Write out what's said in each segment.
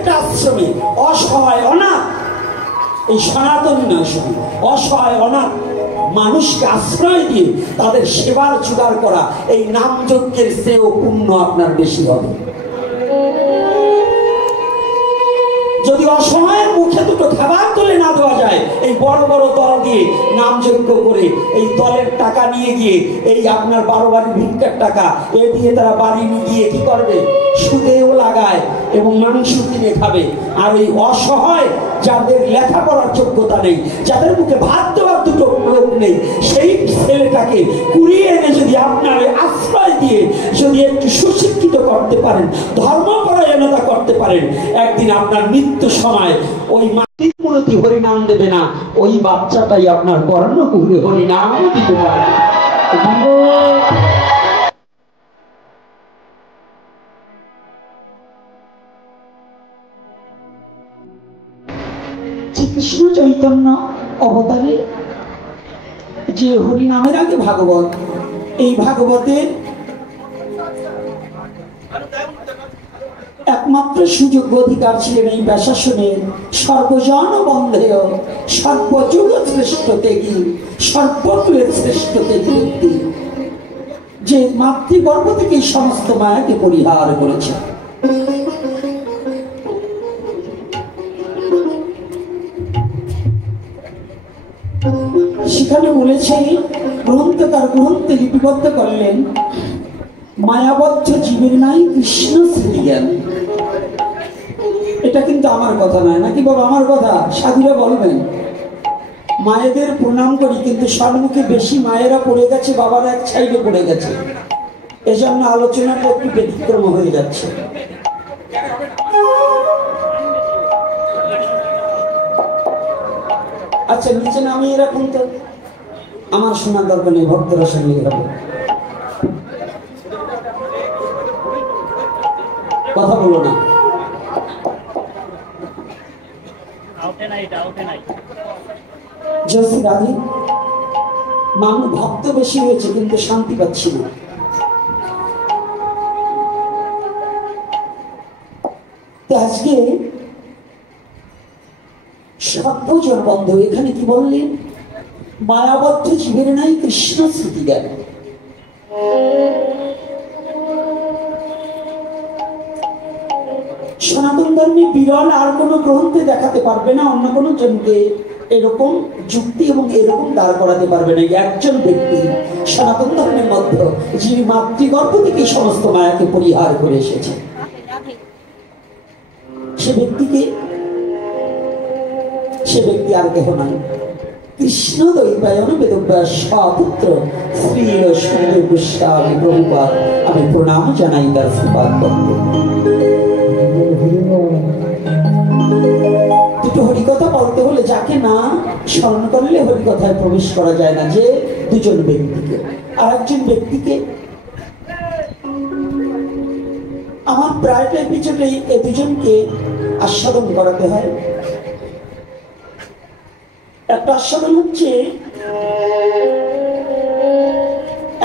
প্রত্যেকটা আশ্রমে অসহায় অনাথ, এই সনাতনী নয় শুধু, অসহায় অনাথ মানুষকে আশ্রয় দিয়ে তাদের সেবার জোগাড় করা, এই নাম যজ্ঞের চেয়েও পুণ্য আপনার বেশি হবে। যদি অসহায়ের মুখে দুটো খাবার তুলে না দেওয়া যায়, এই বড় বড় দল দিয়ে নাম যজ্ঞ করে এই দলের টাকা নিয়ে গিয়ে এই আপনার 12 বাড়ি ভিক্ষার টাকা এ দিয়ে তারা বাড়ি নিয়ে গিয়ে কি করবে, সুদেও লাগায় এবং মাংস কিনে খাবে। আর এই অসহায় যাদের লেখাপড়ার যোগ্যতা নেই, যাদের মুখে ভাত দেওয়ার দুটো লোক নেই, সেই ছেলেটাকে কুড়িয়ে এনে যদি আপনার আশ্রয় দিয়ে যদি একটু সুশিক্ষিত করতে পারেন, ধর্মপরায়ণতা করতে পারেন, একদিন আপনার মৃত্যু সময় ওই মাটির মূর্তি হরিনাম দেবে না, ওই বাচ্চাটাই আপনার কর্ণ করে হরিনাম দিতে পারে। শ্রীকৃষ্ণ চৈতন্য অবতারে যে হরিনামের আগে ভাগবত, এই ভাগবতের একমাত্র সুযোগ্য অধিকার ছিলেন এই ব্যাসাসনের সর্বজন বন্ধেয় সর্বযুগ শ্রেষ্ঠ তেগী, সর্বকুলের শ্রেষ্ঠ তেগী ব্যক্তি, যে মাতৃগর্ভ থেকে এই সমস্ত মায়াকে পরিহার করেছে। সেখানে বলেছে, গ্রন্থকার গ্রন্থে লিপিবদ্ধ করলেন, মায়াবদ্ধ জীবের নাই কৃষ্ণ স্মৃতি জ্ঞান। এটা কিন্তু আমার কথা নয়, নাকি বাবা আমার কথা? সাধুরা বলবেন মায়েদের প্রণাম করি, কিন্তু সম্মুখে বেশি মায়েরা পড়ে গেছে, বাবার এক সাইডে পড়ে গেছে, এজন্য আলোচনাটা একটু ব্যতিক্রম হয়ে যাচ্ছে। আচ্ছা নিচে নামিয়ে রাখুন তো, আমার শোনার দরকার নেই, ভক্তরা সঙ্গে হবে, কথা বলো না। মানুষ ভক্ত বেশি হয়েছে কিন্তু শান্তি পাচ্ছি না। তো আজকে সর্বজন বন্ধ, এখানে কি বললেন? মায়াবদ্ধ জীবের নাই কৃষ্ণ স্মৃতি জ্ঞান। সনাতন ধর্মে বিরল আর কোনো গ্রন্থে দেখাতে পারবে না, অন্য কোনো জনকে এরকম যুক্তি এবং এরকম দাঁড় করাতে পারবে না। একজন ব্যক্তি সনাতন ধর্মের মধ্যে যিনি মাতৃগর্ভ থেকে সমস্ত মায়াকে পরিহার করে এসেছে, সে ব্যক্তি আর কেহ নয়, কৃষ্ণ দৈপায়ন বেদব্যাস পুত্র শ্রী সুন্দর গোস্বামী প্রভুপাদ। আমি প্রণাম জানাই তার শ্রীপাদ। দুটো হরিকথা বলতে হলে যাকে না স্মরণ করলে হরিকথায় প্রবেশ করা যায় না, যে দুজন ব্যক্তিকে, আর একজন ব্যক্তিকে আমার প্রায়টা এপিসোডে এই দুজনকে আস্বাদন করাতে হয়। একটা আস্বাদন হচ্ছে,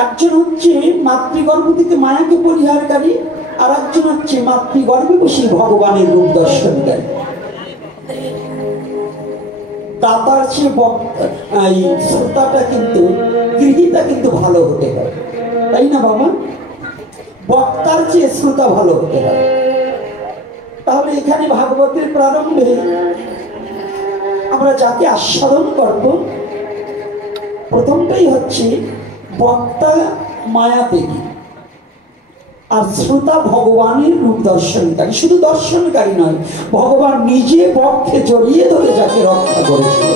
একজন হচ্ছে মাতৃগর্ভ থেকে মায়াকে পরিহারকারী, আর একজন হচ্ছে মাতৃগর্ভে বসে ভগবানের রূপ দর্শনকারী। তার চেয়ে শ্রোতাটা কিন্তু গৃহীতা কিন্তু ভালো হতে হয়, তাই না বাবা? বক্তার চেয়ে শ্রোতা ভালো হতে হয়। তাহলে এখানে ভাগবতের প্রারম্ভে আমরা যাকে আস্বাদন করব, প্রথমটাই হচ্ছে বক্তা মায়া দেখি, আর শ্রোতা ভগবানের রূপ দর্শনকারী। শুধু দর্শনকারী নয়, ভগবান নিজে বক্ষে জড়িয়ে ধরে যাকে রক্ষা করেছিল।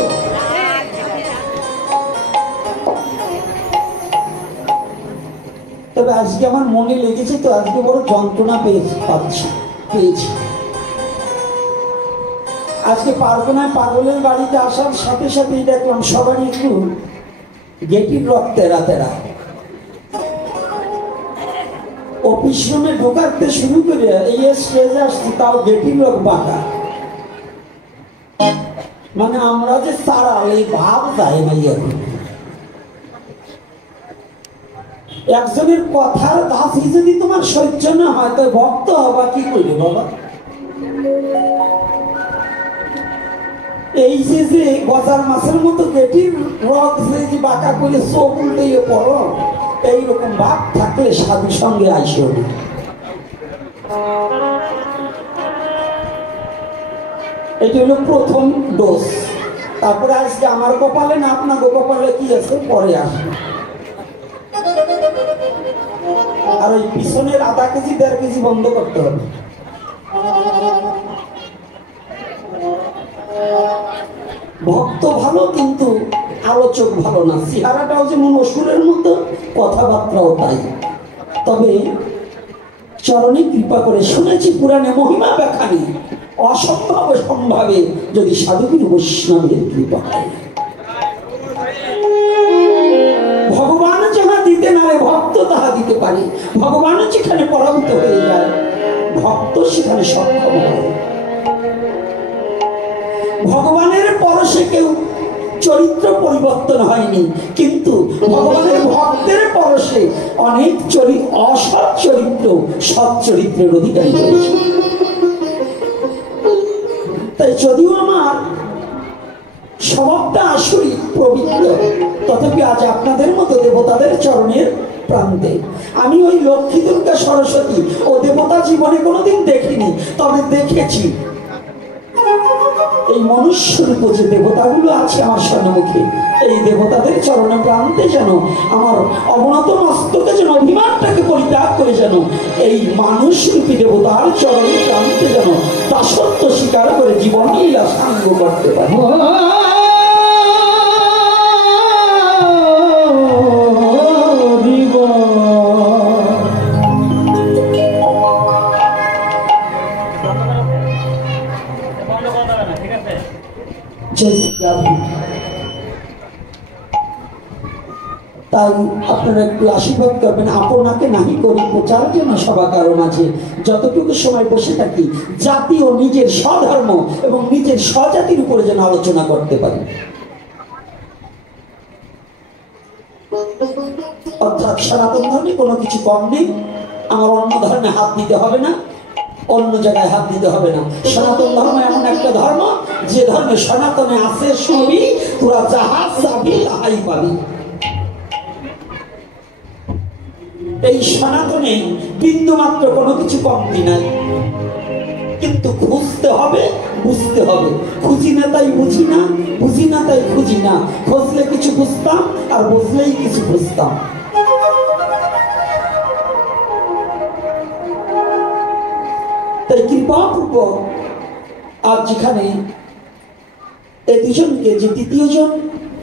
তবে আজকে আমার মনে লেগেছে তো, আজকে বড় যন্ত্রণা পেয়েছি। আজকে পার্বনায় পাগলের বাড়িতে আসার সাথে সাথেই দেখলাম সবারই একটু গেটির রক্তে তেরা। অফিস রুমে ঢোকাতে শুরু করে এই স্টেজে আসছি, তাও গেটির লোক বাঁকা। মানে আমরা যে তারা এই ভাব যায় না। একজনের কথার দাসি যদি তোমার সহ্য না হয়, তো ভক্ত হবা কি করে বাবা? এই যে গজার মাছের মতো গেটির রক যে বাঁকা করে চোখ উল্টে পড়ো, এইরকম ভাব থাকলে সাধুর সঙ্গে আইসো না। এটি হলো প্রথম ডোজ। তারপরে আজকে আমার কপালে না আপনার কপালে কি আছে পরে আসবে। আর ওই পিছনের আধা কেজি 1.5 কেজি বন্ধ করতে হবে। ভক্ত ভালো কিন্তু আলোচক ভালো না। চেহারাটাও যেমন অসুরের মতো, কথাবার্তাও তাই। তবে চরণে কৃপা করে শুনেছি পুরাণে মহিমা ব্যাখ্যা নেই, অসম্ভব সম্ভাবে যদি সাধুগুরু বৈষ্ণবের কৃপা হয়। ভগবান যাহা দিতে নারে ভক্ত তাহা দিতে পারে। ভগবান যেখানে পরাভূত হয়ে যায়, ভক্ত সেখানে সক্ষম হয়। ভগবানের পরশে কেউ চরিত্র পরিবর্তন হয়নি, কিন্তু ভগবানের ভক্তের পরশে অনেক অসৎ চরিত্র সৎ চরিত্রের অধিকারী হয়েছে। তাই যদিও আমার স্বভাবটা আসলে প্রবৃত্ত, তথাপি আজ আপনাদের মতো দেবতাদের চরণের প্রান্তে আমি ওই লক্ষ্মী, দুর্গা, সরস্বতী ও দেবতা জীবনে কোনোদিন দেখিনি। তবে দেখেছি এই মনুষ্য রূপ যে দেবতাগুলো আছে আমার সম্মুখে, এই দেবতাদের চরণে প্রান্তে যেন আমার অবনত মস্তকে যেন অভিমানটাকে পরিত্যাগ করে যেন এই মানুষ রূপী দেবতার চরণে প্রান্তে যেন দাসত্ব স্বীকার করে জীবন লীলা সাঙ্গ করতে পারে। তাই আপনারা একটু আশীর্বাদ করবেন। আপনাকে নাহি করি প্রচার যেন সভা কারো মাঝে যতটুকু সময় বসে থাকি জাতি ও নিজের স্বধর্ম এবং নিজের স্বজাতির উপরে যেন আলোচনা করতে পারি। অর্থাৎ সনাতন ধর্মে কোনো কিছু কম নেই। আমার অন্য ধর্মে হাত দিতে হবে না, অন্য জায়গায় হাত দিতে হবে না। সনাতন ধর্ম এমন একটা ধর্ম যে ধর্মে সনাতনে আছে সবই, তোরা যাহা চাবি তাহাই পাবি। এই সনাতনে বিন্দু মাত্র কোনো কিছু কমতি নাই, কিন্তু খুঁজতে হবে, বুঝতে হবে। খুঁজি না তাই বুঝি না, বুঝি না তাই খুঁজি না। খুঁজলে কিছু বুঝতাম, আর বুঝলেই কিছু বুঝতাম। তাই কৃপাপূর্বক আজ যেখানে এই দুজনকে, যে তৃতীয় জন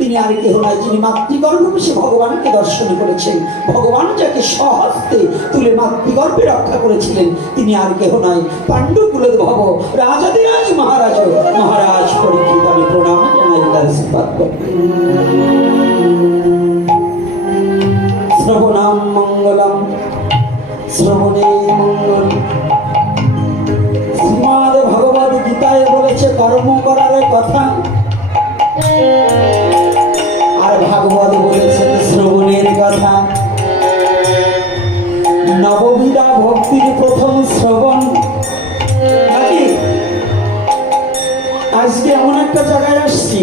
তিনি আর কেহ নয়, যিনি মাতৃগর্ভে সে ভগবানকে দর্শন করেছেন, ভগবান যাকে স্বহস্তে তুলে মাতৃগর্ভে রক্ষা করেছিলেন, তিনি আর কেহ নয় পাণ্ডুকুলের ভব রাজাধিরাজ মহারাজ মহারাজ পরীক্ষিত। আমি প্রণাম জানাই তার শ্রীপাদ। শ্রবণাম মঙ্গলম, শ্রবণে মঙ্গল। শ্রীমদ ভগবদ গীতায় বলেছে কর্ম করার কথা, আর ভাগবত বলেছেন শ্রবণের কথা। নববিধা ভক্তির প্রথম শ্রবণ। নাকি আজকে এমন একটা জায়গায় আসছি,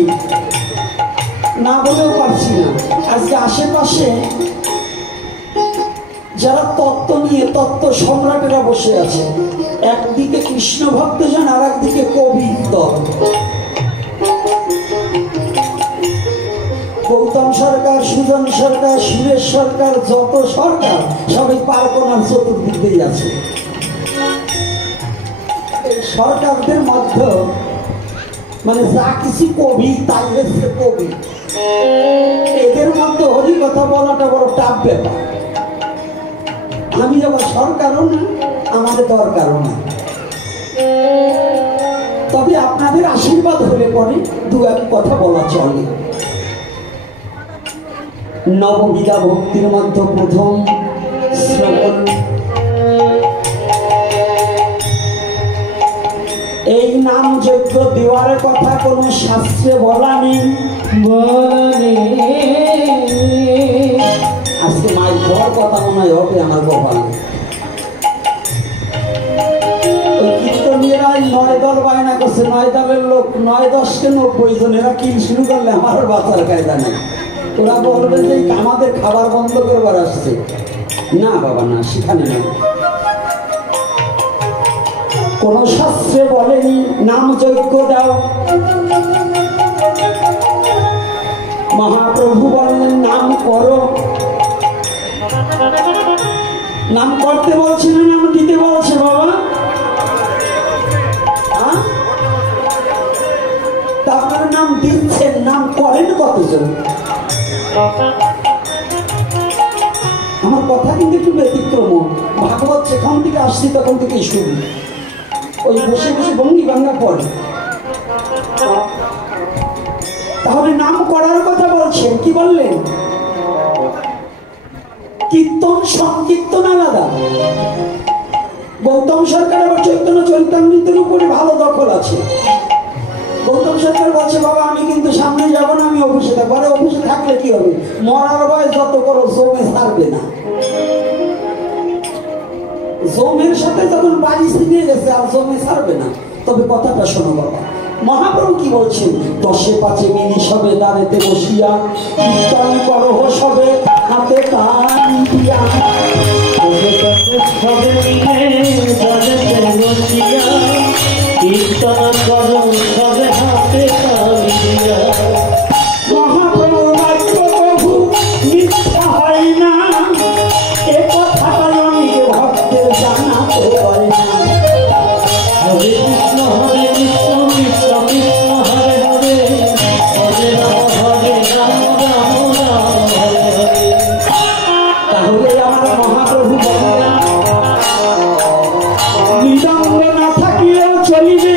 না বলেও পারছি না। আজকে আশেপাশে যারা তত্ত্ব নিয়ে তত্ত্ব সম্রাটেরা বসে আছে, একদিকে কৃষ্ণ ভক্তজন, আর একদিকে কবির দল। গৌতম সরকার, সুজন সরকার, সুরেশ সরকার, যত সরকার সবাই পার্কনার চতুর্দিকেই আছে। এই সরকারদের মধ্যে মানে যা কিছু কবি তাই হচ্ছে কবি। এদের মধ্যে হরি কথা বলাটা বড় টাফ ব্যাপার। আমি আবার সরকারও না, আমাদের দরকারও না। তবে আপনাদের আশীর্বাদ হলে পরে দু এক কথা বলা চলে। নববিধা ভক্তির মধ্যে প্রথম শ্রবণ। এই নাম যজ্ঞ দেওয়ার কথা কোন শাস্ত্রে বলা নেই। আজকে মাইক দেওয়ার কথা মনে হবে আমার কপালে। ওই কীর্তনীয়রা ভাই 9 দল বায়না করছে, 9 দলের লোক 9-10কে 90 জন, এরা কি শুরু করলে আমার বাঁচার কায়দা নেই। ওরা বলবে যে আমাদের খাবার বন্ধ করবার আসছে। না বাবা না, সেখানে না। কোন শাস্ত্রে বলেনি নাম যজ্ঞ দাও। মহাপ্রভু বললেন নাম করো। নাম করতে বলছে না নাম দিতে বলছে বাবা? আপনার নাম দিচ্ছেন, নাম করেন কতজন? আমার কথা কিন্তু একটু ব্যতিক্রম। ভাগবত যেখান থেকে আসছি তখন থেকে শুরু, ওই বসে বসে ভঙ্গি ভাঙ্গা পড়ে। তাহলে নাম করার কথা বলছেন, কি বললেন? কীর্তন সংকীর্তন আলাদা। গৌতম সরকার আবার চৈতন্য চরিতামৃতের উপরে ভালো দখল আছে। গৌতম সরকার বলছে বাবা আমি কিন্তু সামনে যাব না, আমি অফিসে থাকবো। আরে অফিসে থাকলে কি হবে? মরার বয়স যত করো জমে ছাড়বে না। জমের সাথে যখন বাড়ি ছিঁড়ে গেছে আর জমে ছাড়বে না। তবে কথাটা শোনো বাবা, মহাপ্রভু কি বলছেন? 10-5 মিনি সবে দাঁড়েতে বসিয়া কীর্তন করহ সবে হাতে তালি দিয়া। সবে মিলে দাঁড়েতে বসিয়া কীর্তন করো সবে হাতে তালি দিয়া। মহাপ্রভু বাক্য প্রভু মিথ্যা হয় না, এ কথাটা অনেক ভক্তের জানাতে পারে না। হরে কৃষ্ণ হরে কৃষ্ণ কৃষ্ণ কৃষ্ণ হরে হরে, হরে রাম হরে রাম রাম রাম হরে হরে। তাহলে আমার মহাপ্রভু বলেন মৃদঙ্গ না থাকিলেও চলিবে।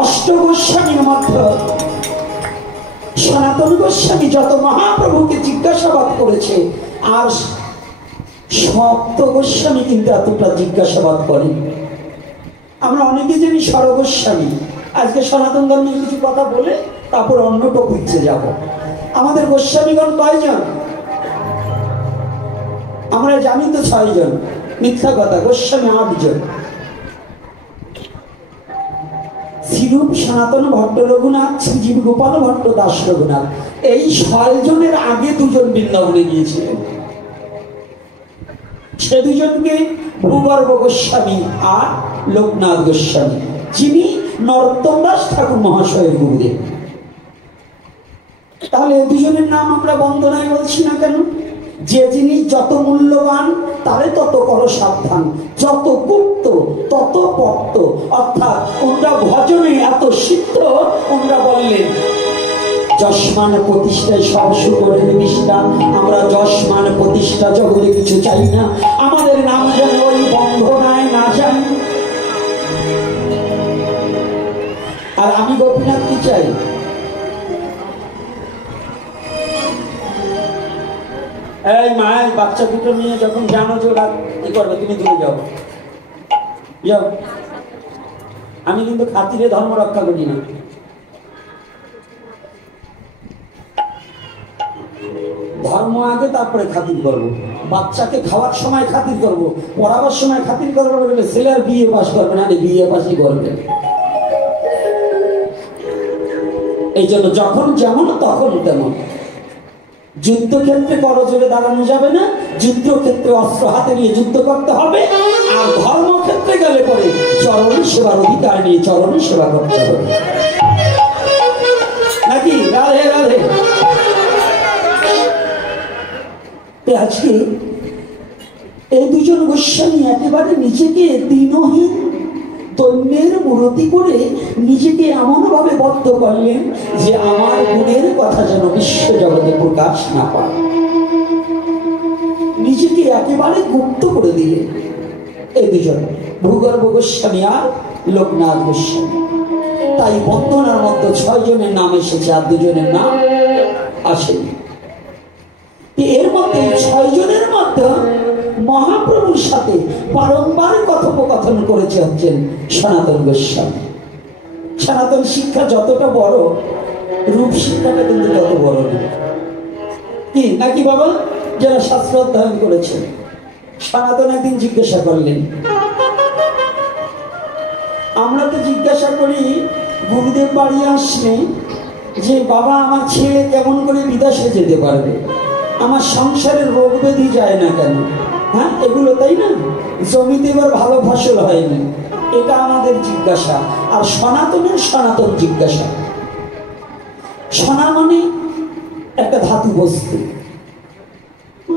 অষ্টগোস্বামীর মধ্যে সনাতন গোস্বামী যত মহাপ্রভুকে জিজ্ঞাসাবাদ করেছে, আর সপ্ত গোস্বামী কিন্তু এতটা জিজ্ঞাসাবাদ করেন। আমরা অনেকে জানি স্বরগোস্বামী। আজকে সনাতন ধর্মের কিছু কথা বলে তারপর অন্য টপিকে যাব। আমাদের গোস্বামীগণ কয়জন? আমরা জানি তো 6 জন। মিথ্যা কথা, গোস্বামী 8 জন। শ্রীরূপ সনাতন ভট্ট রঘুনাথ, শ্রীজীব গোপাল ভট্ট দাস রঘুনাথ, এই 6 জনের আগে 2 জন বৃন্দাবনে গিয়েছিলেন। সে 2 জনকে ভূগর্ভ গোস্বামী আর লোকনাথ গোস্বামী, যিনি নরোত্তম দাস ঠাকুর মহাশয়ের গুরুদেব। তাহলে এই 2 জনের নাম আমরা বন্দনায় বলছি না কেন? যে জিনিস যত মূল্যবান তারে তত করো সাবধান, যত গুপ্ত তত পক্ত। অর্থাৎ ওরা ভজনে এত সিদ্ধ, ওরা বললেন যশমান প্রতিষ্ঠায় সব সুগরের মিষ্টান। আমরা যশমান প্রতিষ্ঠা জগতে কিছু চাই না, আমাদের নাম যেন ওই বন্ধনায় না যান। আর আমি গোপীনাথ কি চাই? এই মায়ের বাচ্চা দুটো নিয়ে যখন জানো যে ওরা কি করবে, তুমি দূরে যাও। যাও, আমি কিন্তু খাতিরে ধর্ম রক্ষা করি না। ধর্ম আগে, তারপরে খাতির করবো। বাচ্চাকে খাওয়ার সময় খাতির করবো, পড়াবার সময় খাতির করবো বলে ছেলের বিয়ে পাস করবে না, বিয়ে পাসই করবে। এই জন্য যখন যেমন তখন তেমন। যুদ্ধক্ষেত্রে করজোরে দাঁড়ানো যাবে না, যুদ্ধক্ষেত্রে অস্ত্র হাতে নিয়ে যুদ্ধ করতে হবে। আর ধর্মক্ষেত্রে গেলে পরে চরণ সেবার অধিকার নিয়ে চরণ সেবা করতে হবে, নাকি? রাধে রাধে। আজকে এই 2 জন গোস্বামী একেবারে নিজেকে দীনহীন দৈন্যের মূরতি করে নিজেকে এমন ভাবে বদ্ধ করলেন যে আমার গুণের কথা যেন বিশ্ব জগতে প্রকাশ না পায়। নিজেকে একেবারে গুপ্ত করে দিলেন এই 2 জন, ভূগর্ভ গোস্বামী আর লোকনাথ গোস্বামী। তাই বন্দনার মধ্যে 6 জনের নাম এসেছে, আর 2 জনের নাম আসেনি। এর মধ্যে 6 জনের মধ্যে মহাপ্রভুর সাথে বারংবার কথোপকথন করেছে হচ্ছেন সনাতন গোস্বামী। সনাতন শিক্ষা যতটা বড়, রূপ শিক্ষাটা কিন্তু তত বড় না, কি নাকি বাবা? যারা শাস্ত্র অধ্যয়ন করেছেন সনাতন একদিন জিজ্ঞাসা করলেন, আমরা তো জিজ্ঞাসা করি গুরুদেব বাড়ি আসলে যে বাবা আমার ছেলে কেমন করে বিদেশে যেতে পারবে, আমার সংসারের রোগ ব্যাধি যায় না কেন, হ্যাঁ এগুলো তাই না, জমিতে এবার ভালো ফসল হয়নি, এটা আমাদের জিজ্ঞাসা। আর সনাতনের সনাতন জিজ্ঞাসা। সোনা মানে একটা ধাতু বস্তু,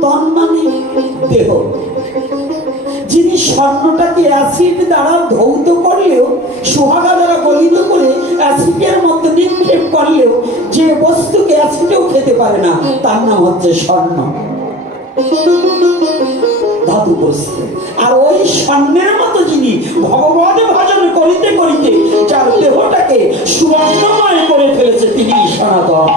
তন মানে দেহ। যিনি স্বর্ণটাকে অ্যাসিড দ্বারা ধৌত করলেও, সুহাগা দ্বারা গলিত করে অ্যাসিডের মধ্যে নিক্ষেপ করলেও যে বস্তুকে অ্যাসিডেও খেতে পারে না, তার নাম হচ্ছে স্বর্ণ, ধাতু বস্তু। আর ওই স্বর্ণের মতো যিনি ভগবান ভজন করিতে করিতে যার দেহটাকে সুবর্ণময় করে ফেলেছে, তিনি সনাতন।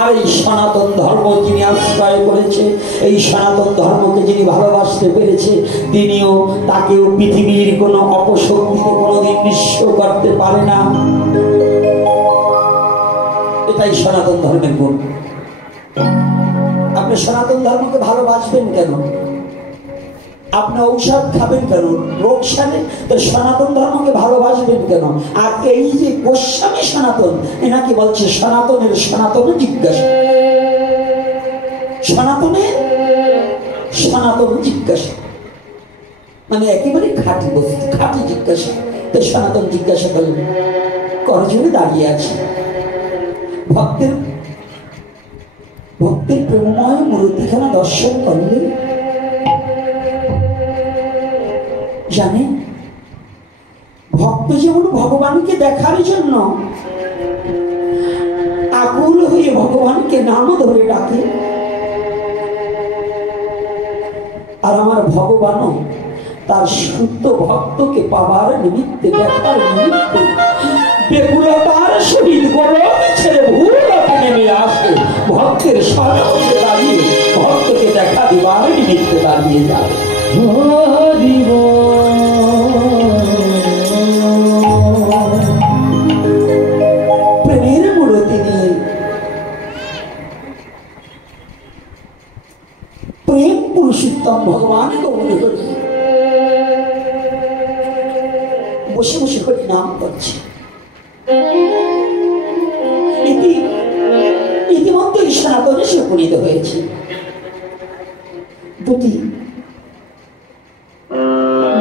আর এই সনাতন ধর্ম যিনি আশ্রয় করেছে, এই সনাতন ধর্মকে যিনি ভালোবাসতে পেরেছে, তিনিও তাকেও পৃথিবীর কোনো অপশক্তিতে কোনোদিন নিঃস্ব করতে পারে না। এটাই সনাতন ধর্মের গুণ। আপনি সনাতন ধর্মকে ভালোবাসবেন কেন? আপনি ঔষধ খাবেন কেন? রোগ সারে তো সনাতন ধর্মকে ভালোবাসবেন কেন? আর এই যে গোস্বামী সনাতন, এনাকে বলছে সনাতনের সনাতন জিজ্ঞাসা। সনাতনের সনাতন জিজ্ঞাসা মানে একেবারে খাঁটি বস্তু, খাঁটি জিজ্ঞাসা। তো সনাতন জিজ্ঞাসা করলেন, করজোড়ে দাঁড়িয়ে আছে, ভক্তের প্রেমময় মূর্তিখানা দর্শন করলেন। জানেন, ভক্ত যেমন ভগবানকে দেখার জন্য আকুল হয়ে ভগবানকে নাম ধরে ডাকে, আর আমার ভগবানও তার শুদ্ধ ভক্তকে পাবার নিমিত্তে, দেখার নিমিত্তে বেকুলতার সহিত গোলক ছেড়ে ভূলোকে নেমে আসে, ভক্তের সামনে দাঁড়িয়ে ভক্তকে দেখা দেবার নিমিত্তে দাঁড়িয়ে যায়। প্রেমের মূর্তি নিয়ে, প্রেম পুরুষোত্তম ভগবান গৌরী হরি বসে বসে হরি নাম করছে। ইতিমধ্যে সনাতনে সে উপনীত হয়েছে। দুটি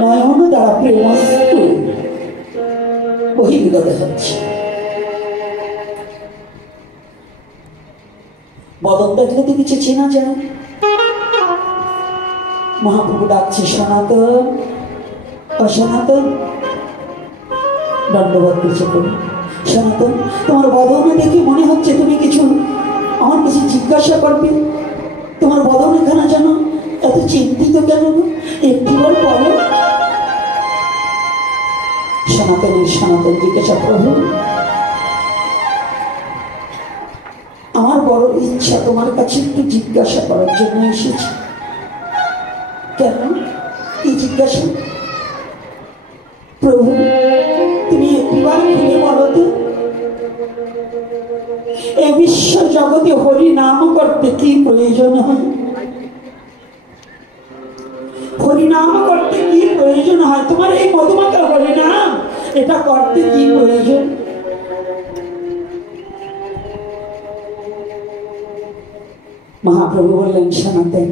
নয়ন দ্বারা প্রেমাস্ত্র বহির্গত হচ্ছে। বদন দেখলে তো কিছু চেনা যায়। মহাপ্রভু ডাকছে, সনাতন, অসনাতন, দণ্ডবোধ কিছু করি। সনাতন, তোমার বদনে দেখে মনে হচ্ছে তুমি কিছু আমার কাছে জিজ্ঞাসা করবে। তোমার বদন এখানে যেন এত চিন্তিত কেন, একটিবার বলো। সনাতনের সনাতন জিজ্ঞাসা, প্রভু আমার বড় ইচ্ছা তোমার কাছে একটু জিজ্ঞাসা করার জন্য এসেছি। কেন, কি জিজ্ঞাসা? প্রভু তুমি একবার খুলে বলো তো, এই বিশ্ব জগতে হরি নাম করতে কি প্রয়োজন হয়? হরি নাম করতে কি প্রয়োজন হয়? তোমার এই মধুমাখা হরি নাম, এটা করতে কি প্রয়োজন? মহাপ্রভু বললেন, সনাতন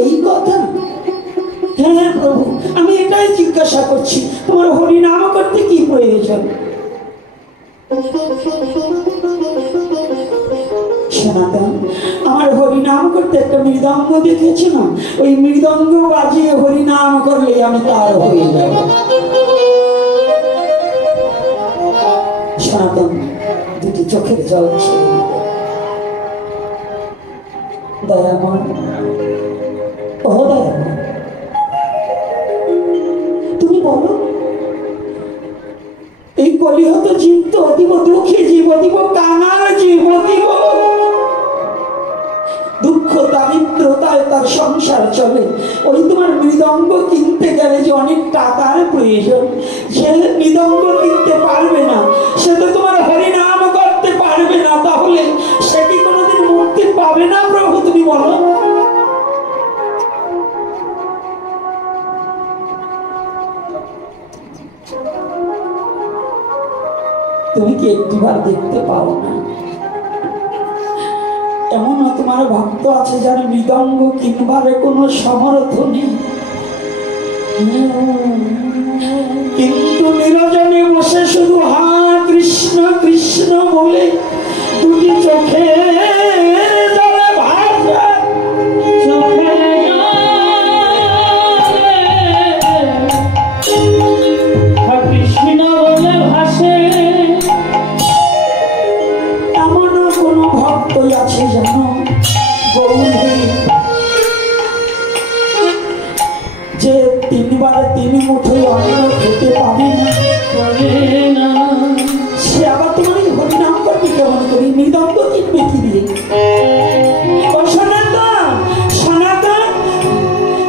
এই কথা? হ্যাঁ প্রভু, আমি এটাই জিজ্ঞাসা করছি, তোমার হরি নাম করতে কি প্রয়োজন? সনাতন, আমার হরিনাম করতে একটা মৃদঙ্গ দেখেছি না, ওই মৃদঙ্গ বাজিয়ে হরিনাম করলে আমি তার হয়ে যাব। সনাতন দুটি চোখের জল ছেড়ে, দয়াময়, ও দয়াময়, তুমি বলো, এই কলিহত জীব তো অতীব দুঃখী জীব, অতীব কাঙাল জীব, অতীব দুঃখ দারিদ্রতায় তার সংসার চলে। ওই তোমার মৃদঙ্গ কিনতে গেলে যে অনেক টাকার প্রয়োজন, সে মৃদঙ্গ কিনতে পারবে না, সে তো তোমার হরিনাম করতে পারবে না, তাহলে সে কি কোনোদিন পাবে না প্রভু, তুমি বলো। তুমি কি একটিবার দেখতে পাও না? এমনও তোমার ভক্ত আছে যার মৃদঙ্গ কিনবার কোনো সামর্থ্য নেই, কিন্তু নিরজনে বসে শুধু হা কৃষ্ণ কৃষ্ণ বলে দুটি চোখে জলে ভাসে, চোখে কৃষ্ণ বলে ভাসে। এমন কোন ভক্ত আছে জানো গৌরী, যে তিনবার তিন মুঠোই অন্ন খেতে পাবে না, সে আবার তোমার হরিনাম করবে কেমন করি? মৃদঙ্গ কিনবে কি দিয়ে? সনাতন সনাতন,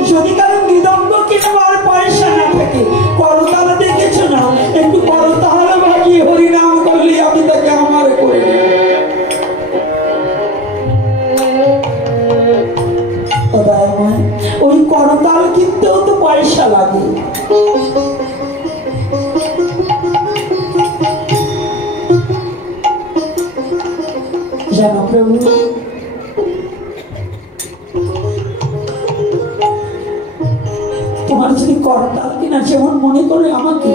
যদি কারো মৃদঙ্গ কিনবার পয়সা না থাকে, করতাল দেখেছো না? একটু করতাল বাজিয়ে হরিনাম করলে আমি তাকে আমার করে ওই করতাল কিনতেও তো পয়সা লাগে। জানো প্রভু, তোমার যদি করতাল কিনা যেমন মনে করে আমাকে,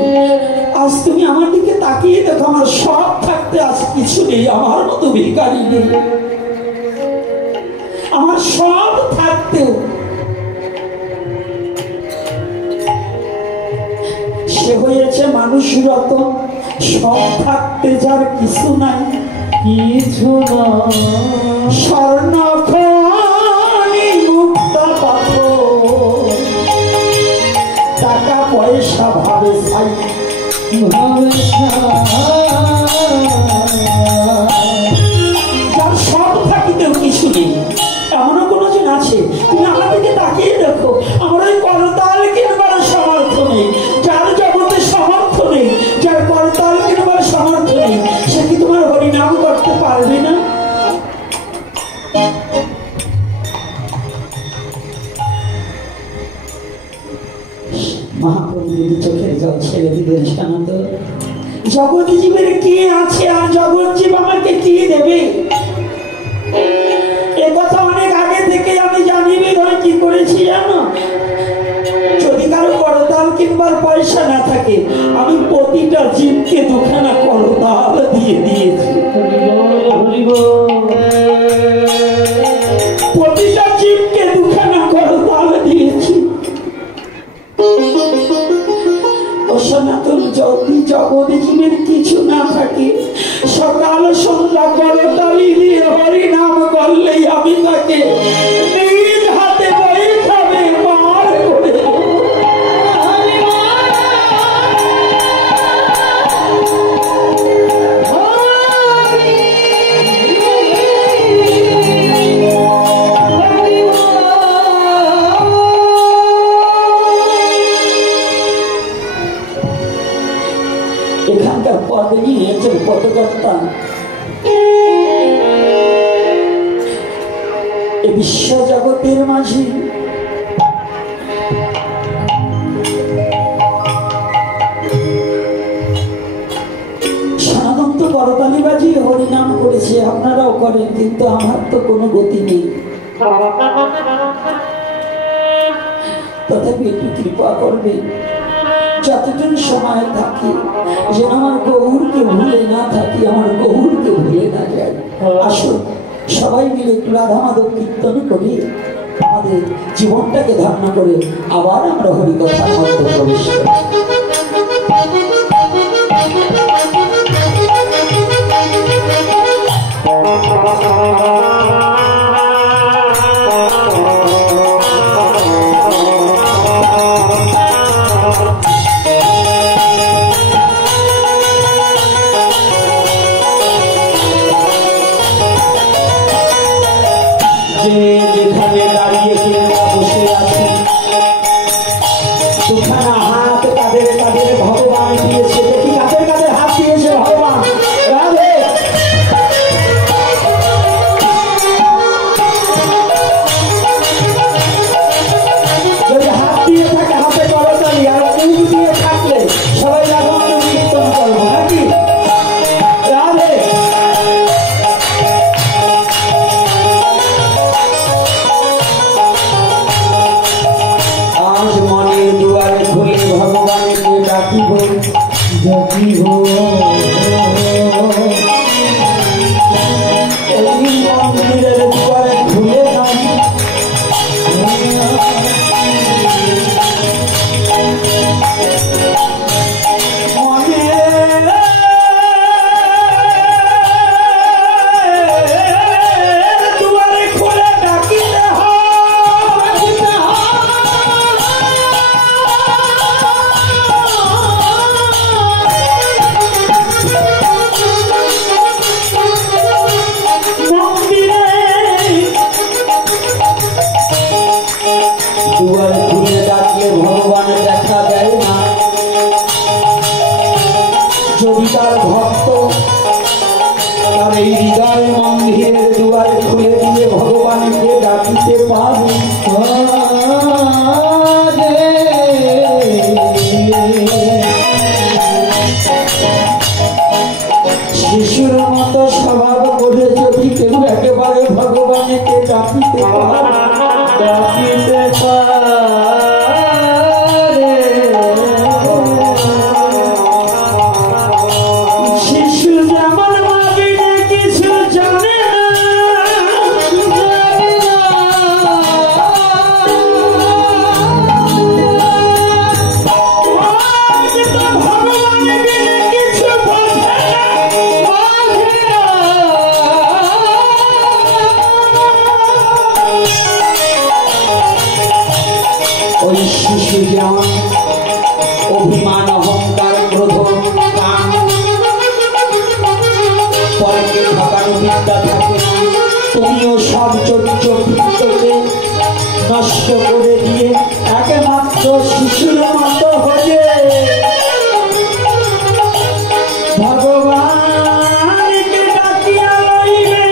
আজ তুমি আমার দিকে তাকিয়ে দেখো, আমার সব থাকতে আজ কিছু নেই, আমার মতো ভিখারি নেই। আমার সব থাকতেও সে হয়েছে মানুষ রতন, সব থাকতে যার কিছু নাই, কিছু না, স্বর্ণ খনি মুক্তা পাথর, টাকা পয়সা ভাবে চাই, যার সব থাকিতেও কিছু নেই, এমনও কোনো জন আছে? তুমি আমার দিকে তাকিয়ে দেখো, আমার ওই করতাল কিনবার সামর্থ্য নেই। যার জগতে সামর্থ্য নেই, যার করতাল কিনবার সামর্থ্য নেই, সে কি তোমার হরিনাম করতে পারবে না? মহাপ্রভু চোখের জল ছেড়ে দিলেন। সনাতন, জগৎ জীবের কি আছে আর জগৎ জীব আমাকে কি দেবে? একথা অনেক আগে থেকে আমি জানি, বিধায় কি করেছি জানো? যদি কারো করতাল কিনবার পয়সা না থাকে, আমি প্রতিটা জীবকে দুখানা করতাল দিয়ে দিয়েছি। প্রতিটা জীবকে দুখানা করতাল দিয়েছি। সনাতন, যদি জগৎ জীবের কিছু না থাকে, সকাল সন্ধ্যা করতালি দিয়ে হরিনাম করলেই আমি তাকে নিজ হাতে বই খাবে পার করে। এখানকার পদ নিয়ে একজন পদকর্তা এই বিশ্ব জগতের মাঝে সনাতন তো করতালি বাজিয়ে হরিনাম করেছে, আপনারাও করেন, কিন্তু আমার তো কোনো গতি নেই। তথাপি একটু কৃপা করবে, যতদিন সময় থাকি যেন আমার গৌরকে ভুলে না থাকি, আমার গৌরকে ভুলে না যায়। আসুন সবাই মিলে একটু রাধা মাধব কীর্তন করি, আমাদের জীবনটাকে ধারণা করে আবার আমরা হরিকথার মধ্যে প্রবেশ করি। যেখানে দাঁড়িয়ে কিংবা বসে আছি, দুখানা হাত তাদের তাদের ভগবান দিয়েছে। দেখি কাদের কাদের হাত দিয়েছে ভগবান। রাধে ভগবানকে ডাকিতে শিশু যেমন মাগিনে কিছু জানে ওই শিশু যেমন অভিমান অহংকার ক্রোধ কাম পরকে ঠকানো বিদ্যা থাকে না। তুমিও সব চরিত্রকে নষ্ট করে দিয়ে একমাত্র শিশুর মতো হয়ে ভগবানকে ডাকিয়া লইবে।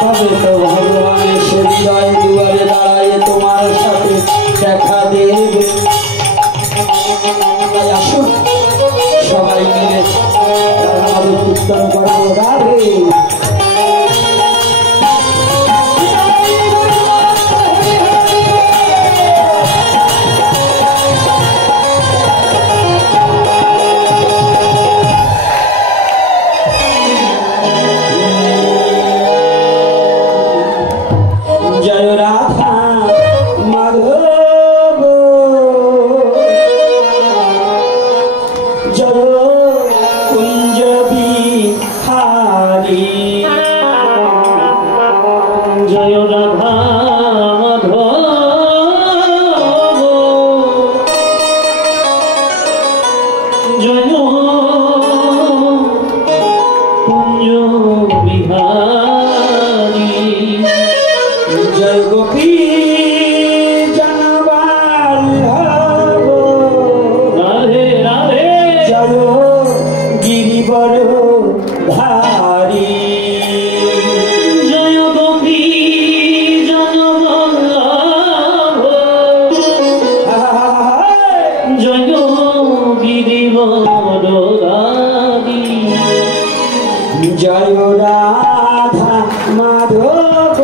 তবে তো ভগবানের হৃদয় দুয়ারে দাঁড়ায় তোমার সাথে দেখা দেবে। তাই আসুন সবাই মিলে কীর্তন করবো রাধে। জয় রাধা মাধব জয় কুঞ্জ বিহারী জয় রাধা মাধব জয় কুঞ্জ বিহারী জয় গোপী জনবল্লভ রাধে রাধে জয় গিরিবর ধারী জয় গোপী জনবল্লভ জয় গিরিবর ধারী জয় রাধা মাধব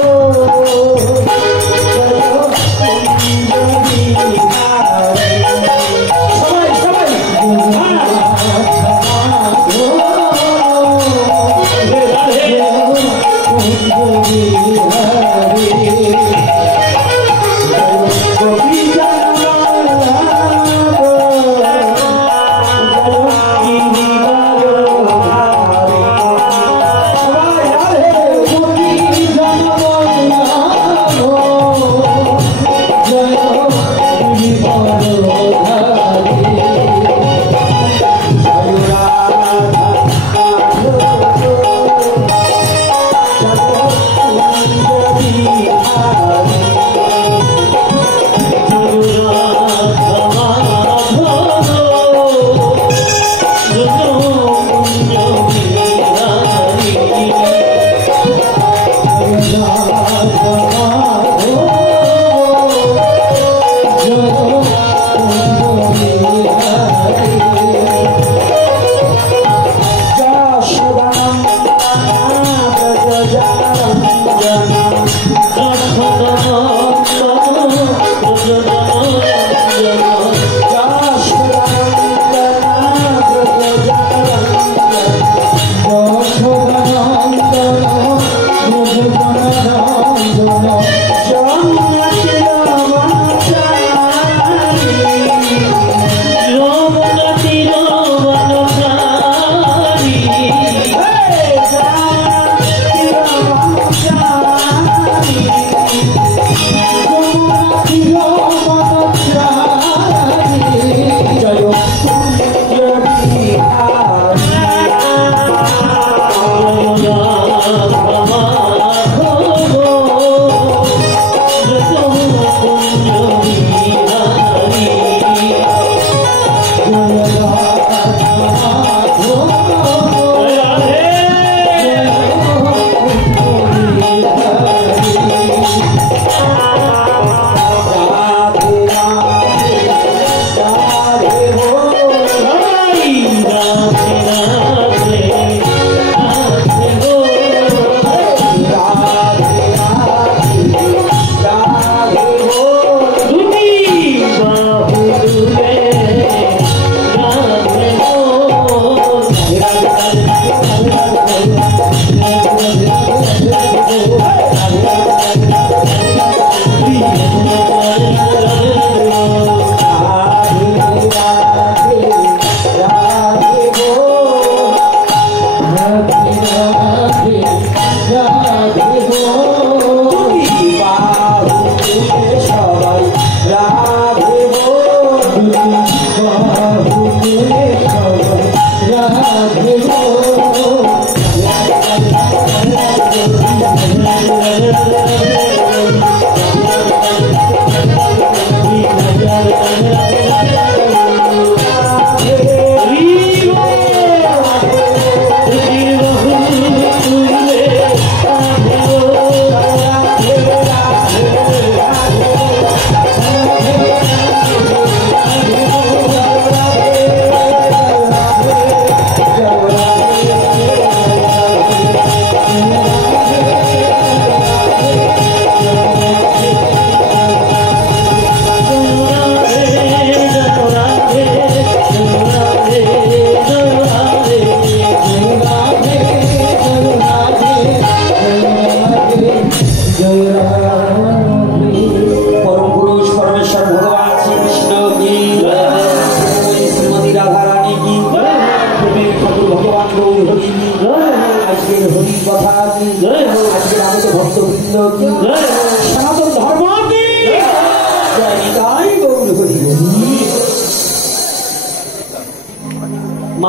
Jai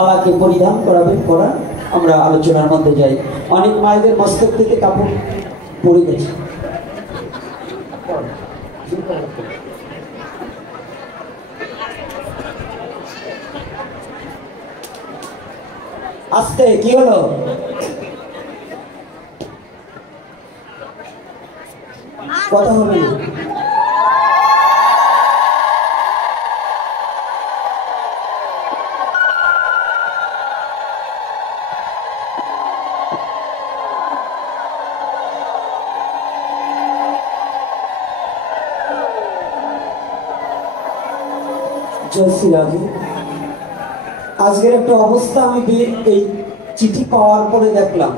মালাকে পরিধান করাবেন, করা আমরা আলোচনার মধ্যে যাই। অনেক মায়েদের মস্তক থেকে কাপড় পড়ে গেছে। আস্তে, কি হলো? কথা হবে না। আজকের একটা অবস্থা আমি এই চিঠি পাওয়ার পরে দেখলাম,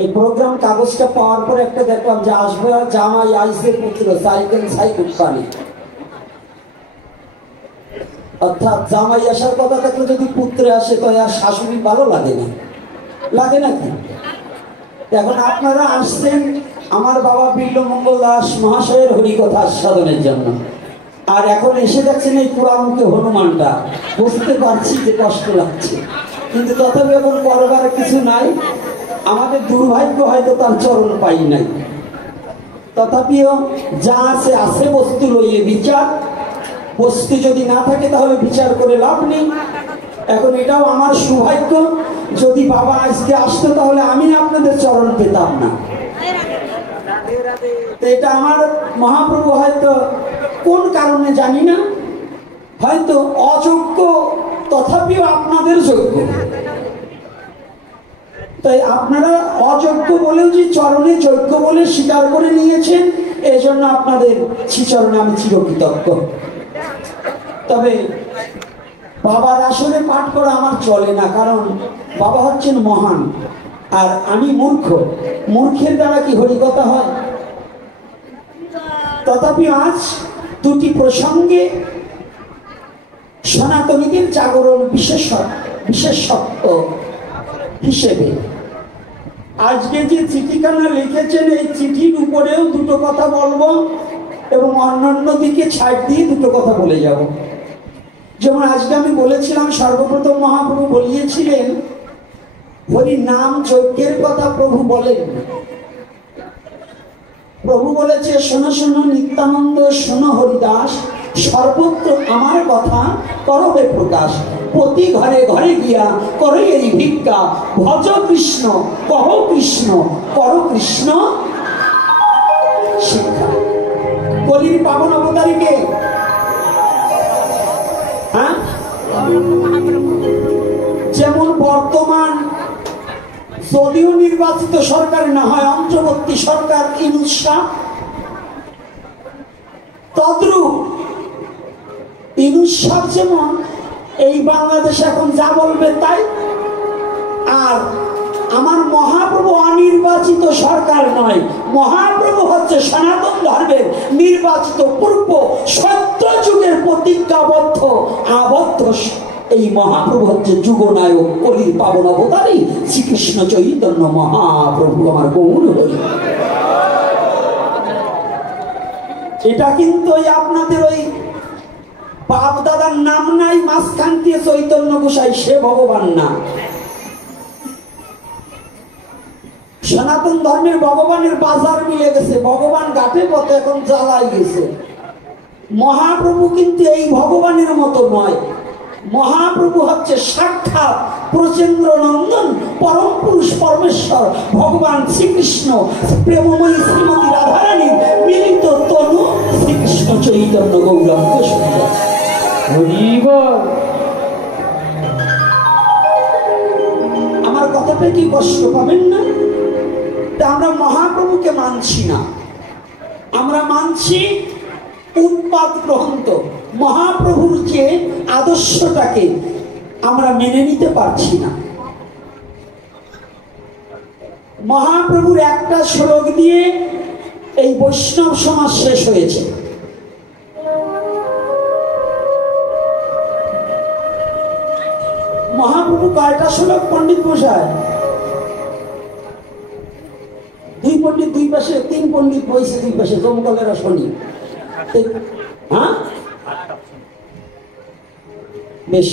এই প্রোগ্রাম কাগজটা পাওয়ার পরে একটা দেখলাম যে আসবে জামাই আইসে পুত্র সাইকেল সাইকেল পানি, অর্থাৎ জামাই আসার কথা থাকলে যদি পুত্রে আসে তো আর শাশুড়ি ভালো লাগে না, লাগে নাকি? এখন আপনারা আসছেন আমার বাবা বিল্লমঙ্গল দাস মহাশয়ের হরিকথা আস্বাদনের জন্য, আর এখন এসে যাচ্ছেন এই পোড়ামুখে হনুমানটা। বুঝতে পারছি যে কষ্ট লাগছে, কিন্তু তথাপি এখন করবার কিছু নাই। আমাদের দুর্ভাগ্য হয়তো তার চরণ পাই নাই, তথাপিও যা আছে আছে বস্তু লইয়ে বিচার। বস্তু যদি না থাকে তাহলে বিচার করে লাভ নেই। এখন এটাও আমার সৌভাগ্য, যদি বাবা আজকে আসতো তাহলে আমি আপনাদের চরণ পেতাম না। এটা আমার মহাপ্রভু হয়তো কোন কারণে জানি না, হয়তো অযোগ্য তথাপিও আপনাদের যোগ্য, তাই আপনারা অযোগ্য বলেও যে চরণে যোগ্য বলে স্বীকার করে নিয়েছেন, এই জন্য আপনাদের শ্রীচরণে আমি চিরকৃতজ্ঞ। তবে বাবার আসলে পাঠ করা আমার চলে না, কারণ বাবা হচ্ছেন মহান আর আমি মূর্খ। মূর্খের দ্বারা কি হরিকথা হয়? তথাপি আজ দুটি প্রসঙ্গে সনাতনীদের জাগরণ বিশেষত্ব হিসেবে আজকে যে চিঠিখানা লিখেছেন, এই চিঠির উপরেও দুটো কথা বলবো এবং অন্যান্য দিকে ছাড় দিয়ে দুটো কথা বলে যাব। যেমন আজকে আমি বলেছিলাম, সর্বপ্রথম মহাপ্রভু বলিয়েছিলেন হরি নাম যজ্ঞের কথা প্রভু বলেন। প্রভু বলেছে, শোনো শোনো নিত্যানন্দ, শোনো হরিদাস, সর্বত্র আমার কথা করবে প্রকাশ। প্রতি ঘরে ঘরে গিয়া করে এই ভিক্ষা, ভজ কৃষ্ণ কহ কৃষ্ণ কর কৃষ্ণ শিক্ষা। কলির পাবন অবতারীকে, হ্যাঁ, যেমন বর্তমান যদিও নির্বাচিত সরকার না হয় অন্তর্বর্তী সরকার ইউনূস শাহ, তদ্রূপ ইউনূস শাহ যেমন এই বাংলাদেশ এখন যা বলবে তাই, আর আমার মহাপ্রভু অনির্বাচিত সরকার নয়, মহাপ্রভু হচ্ছে সনাতন ধর্মের নির্বাচিত পূর্ব সত্য যুগের প্রতিজ্ঞাবদ্ধ আবদ্ধ। এই মহাপ্রভু হচ্ছে যুগনায়ক, কলির পাবন অবতারী শ্রীকৃষ্ণ চৈতন্য মহাপ্রভু আমার গৌর হরি। এটা কিন্তু আপনাদের ওই বাপ দাদার নাম নাই মাঝখান দিয়ে চৈতন্য গোসাই, সে ভগবান না। সনাতন ধর্মের ভগবানের বাজার মিলে গেছে, ভগবান ঘাটে পথে এখন জ্বালাই গেছে। মহাপ্রভু কিন্তু এই ভগবানের মতো নয়, মহাপ্রভু হচ্ছে সাক্ষাৎ প্রচেন্দ্র নন্দন পরম পুরুষ পরমেশ্বর ভগবান শ্রীকৃষ্ণ, প্রেমময়ী শ্রীমতী রাধারানীর মিলিত তনু শ্রীকৃষ্ণ চৈতন্য গৌরাঙ্গ সুন্দর। আমার কথাটা কি কষ্ট পাবেন না? আমরা মহাপ্রভুকে মানছি না, আমরা মানছি উৎপাদ গ্রহন্ত। মহাপ্রভুর যে আদর্শটাকে আমরা মেনে নিতে পারছি না। মহাপ্রভুর একটা শ্লোক দিয়ে এই বৈষ্ণব সমাজ শেষ হয়েছে। মহাপ্রভু কয়টা শ্লোক পণ্ডিত মশাই? দুই পণ্ডিত দুই পাশে, তিন পণ্ডিত বইছে দুই পাশে, জমকালেরা শনি। হ্যাঁ বেশ,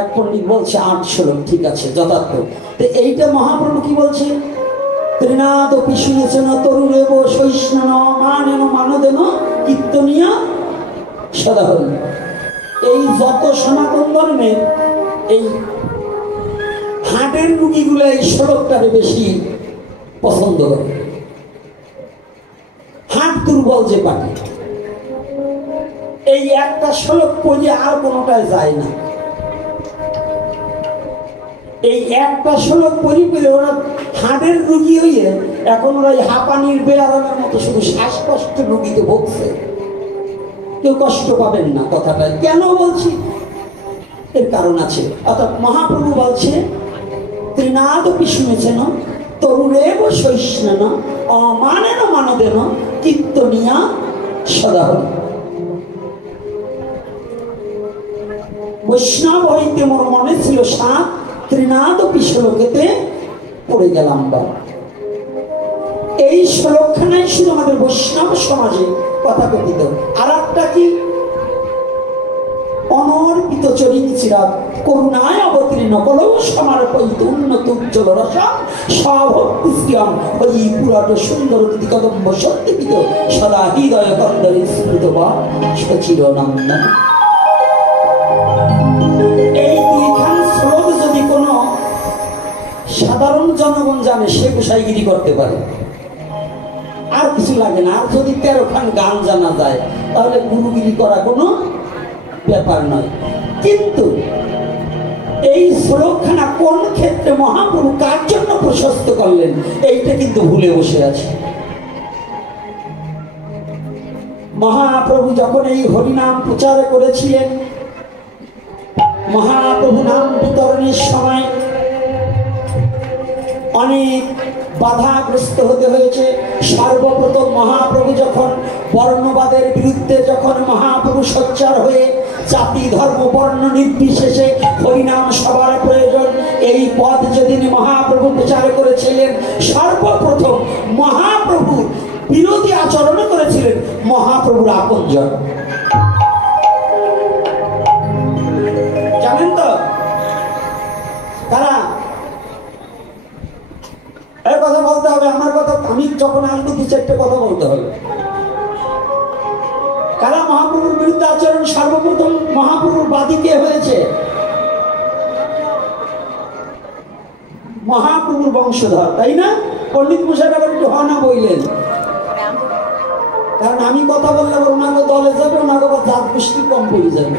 এক পণ্ডিত বলছে 8 শ্লোক, ঠিক আছে, যথার্থ। তো এইটা মহাপ্রভু কি বলছে? ত্রিনাদ পিশুয়েছেন তরুরেব শৈষ্ণ মানেন মানদেন কীর্তনিয়া সদা হল। এই যত সনাতন ধর্মের এই হার্টের রুগীগুলো এই শ্লোকটারে বেশি পছন্দ করে। হার্ট দুর্বল যে পাটি, এই একটা শ্লোক পড়ে আর কোনোটায় যায় না। এই একটা শ্লোক পড়ি পেলে ওরা হাড়ের রুগী হইয়ে এখন ওরা হাঁপানির বেয়ারামের মতো শুধু শ্বাসকষ্ট রুগীতে ভুগছে। কেউ কষ্ট পাবেন না। কথাটা কেন বলছি? এর কারণ আছে। অর্থাৎ মহাপ্রভু বলছে ত্রিনাদপি শুনেছেন তরুরেব শৈষ্ণ অমানেন মানদেন কীর্তনিয়া সদা হল। বৈষ্ণব হইতে মোর মনে ছিল 7 ত্রিনাদপি শ্লোকেতে পড়ে গেলাম। এই শ্লোকখানাই শুধু আমাদের বৈষ্ণব সমাজে কথা কথিত। আর একটা কি? অনর্পিত চরিত চিরাগ করুণায় অবতীর্ণ কলৌ সমর্পিত উন্নত উজ্জ্বল রসম স্বভক্তি শ্রিয়ম ওই পুরাট সুন্দর দিদি কদম্ব সত্যপিত সদা হৃদয় কন্দরে স্মৃত বা সচিরনন্দন। এই দুইখান শ্লোক যদি কোনো সাধারণ জনগণ জানে সে গোসাইগিরি করতে পারে, আর কিছু লাগে না। আর যদি 13 খান গান জানা যায় তাহলে গুরুগিরি করা কোনো ব্যাপার নয়। কিন্তু এই শ্লোকখানা কোন ক্ষেত্রে মহাপ্রভু কার জন্য প্রশস্ত করলেন এইটা কিন্তু ভুলে বসে আছে। মহাপ্রভু যখন এই হরিনাম প্রচার করেছিলেন, মহাপ্রভু নাম বিতরণের সময় অনেক বাধাগ্রস্ত হতে হয়েছে। সর্বপ্রথম মহাপ্রভু যখন বর্ণবাদের বিরুদ্ধে যখন মহাপ্রভু সোচ্চার হয়ে জাতি ধর্ম বর্ণ নির্বিশেষে হরিনাম সবার প্রয়োজন এই পদ যেদিন মহাপ্রভু প্রচার করেছিলেন, সর্বপ্রথম মহাপ্রভুর বিরোধী আচরণ করেছিলেন মহাপ্রভুর আপনজন। জানেন তো কারা? এই কথা বলতে হবে, আমার কথা আমি যখন আসবো 2-4টে কথা বলতে হবে। কারা মহাপ্রভুর বিরুদ্ধে আচরণ? সর্বপ্রথম মহাপ্রভুর বাদী কে হয়েছে? মহাপ্রভুর বংশধর, তাই না? পণ্ডিত মশাই আবার একটু হনা বললেন, কারণ আমি কথা বললে আবার ওনাকে দলে যাবে, ওনাকে আবার জাত গোষ্ঠী কম পড়ে যাবে।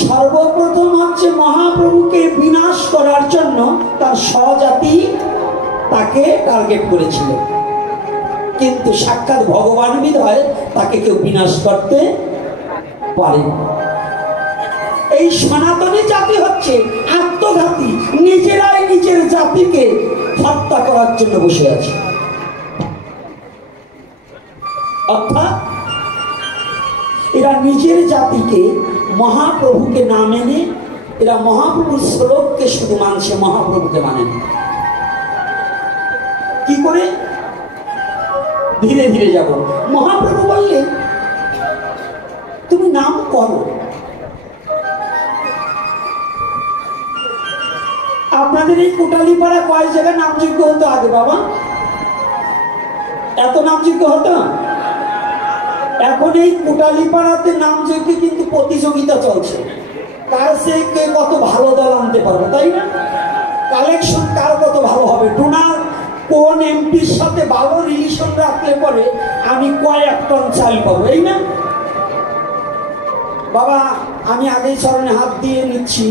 সর্বপ্রথম হচ্ছে মহাপ্রভুকে বিনাশ করার জন্য তার স্বজাতি তাকে টার্গেট করেছিল, কিন্তু সাক্ষাৎ ভগবান বিধায় তাকে কেউ বিনাশ করতে পারে। এই সনাতনী জাতি হচ্ছে আত্মঘাতী, নিজেরাই নিজের জাতিকে হত্যা করার জন্য বসে আছে। অর্থাৎ এরা নিজের জাতিকে মহাপ্রভুকে না মেনে এরা মহাপ্রভুর শ্লোককে শুধু মানছে, মহাপ্রভুকে মানে না। কি করে? ধীরে ধীরে যাব। মহাপ্রভু বললেন তুমি নাম করো। আপনাদের এই কোটালীপাড়া কয় জায়গায় নামযোগ্য হতো আগে বাবা? এত নামযোগ্য হতো? এখন এই কোটালীপাড়াতে নামযোগ্যে কিন্তু প্রতিযোগিতা চলছে, কার সে কে কত ভালো দল আনতে পারবে, তাই না? কালেকশন কার কত ভালো হবে। ডোনার কোন এমপির সাথে ভালো রিলেশন রাখলে পরে আমি কয়েক টন চাল পাবো, এই না বাবা? আমি আগেই চরণে হাত দিয়ে নিচ্ছি,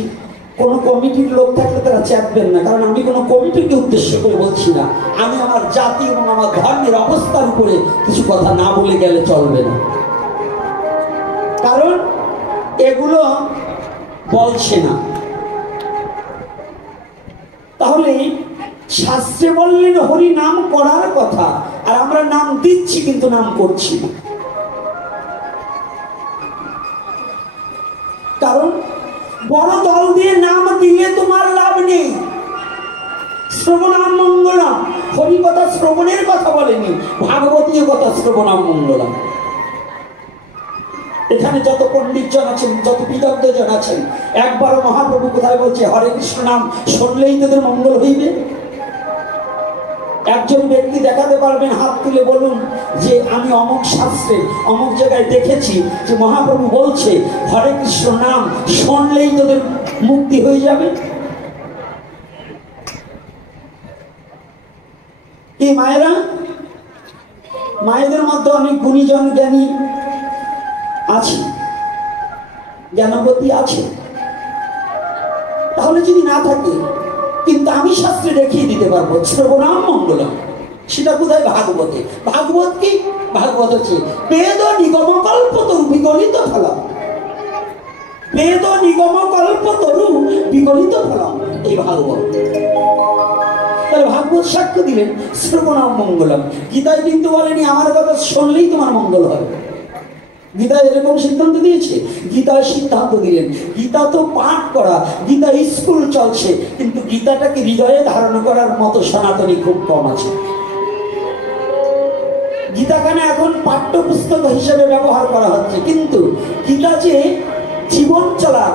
কোনো কমিটির লোক থাকলে তারা চাপবেন না, কারণ আমি কোনো কমিটিকে উদ্দেশ্য করে বলছি না। আমি আমার জাতি এবং আমার ধর্মের অবস্থার উপরে কিছু কথা না বলে গেলে চলবে না, কারণ এগুলো বলছে না। তাহলে শাস্ত্রে বললেন হরি নাম করার কথা, আর আমরা নাম দিচ্ছি কিন্তু নাম করছি না। কারণ বড় দল দিয়ে নাম দিলে তোমার লাভ নেই। শ্রবণাম মঙ্গলম, হরি কথা শ্রবণের কথা বলেনি, ভাগবতীয় কথা শ্রবণাম মঙ্গলম। এখানে যত পণ্ডিতজন আছেন, যত বিদগ্ধজন আছেন, একবারও মহাপ্রভু কোথায় বলছে হরে কৃষ্ণ নাম শুনলেই তোদের মঙ্গল হইবে? একজন ব্যক্তি দেখাতে পারবেন, হাত তুলে বলুন যে আমি অমুক শাস্ত্রে অমুক জায়গায় দেখেছি যে মহাপ্রভু বলছে হরে কৃষ্ণ নাম শুনলেই তোদের মুক্তি হয়ে যাবে? কি মায়েরা? মায়েদের মধ্যে অনেক গুণীজন জ্ঞানী আছে, জ্ঞানবতী আছে, তাহলে যদি না থাকে, কিন্তু আমি শাস্ত্রে দেখিয়ে দিতে পারবো শ্রবণাম মঙ্গলম। সেটা কোথায়? ভাগবতে। ভাগবত কি? ভাগবত হচ্ছে বেদ নিগম কল্পতরু বিগলিত ফলম। বেদ নিগম কল্পতরু বিগলিত ফলম, এই ভাগবত। তাহলে ভাগবত সাক্ষ্য দিলেন শ্রবণাম মঙ্গলম। গীতায় কিন্তু বলেনি আমার কথা শুনলেই তোমার মঙ্গল হবে। গীতা এরকম সিদ্ধান্ত দিয়েছে? গীতায় সিদ্ধান্ত দিলেন গীতা তো পাঠ করা, গীতা স্কুল চলছে, কিন্তু গীতাটাকে হৃদয়ে ধারণ করার মতো সনাতনী খুব কম আছে। গীতাখানে এখন পাঠ্যপুস্তক হিসেবে ব্যবহার করা হচ্ছে, কিন্তু গীতা যে জীবন চলার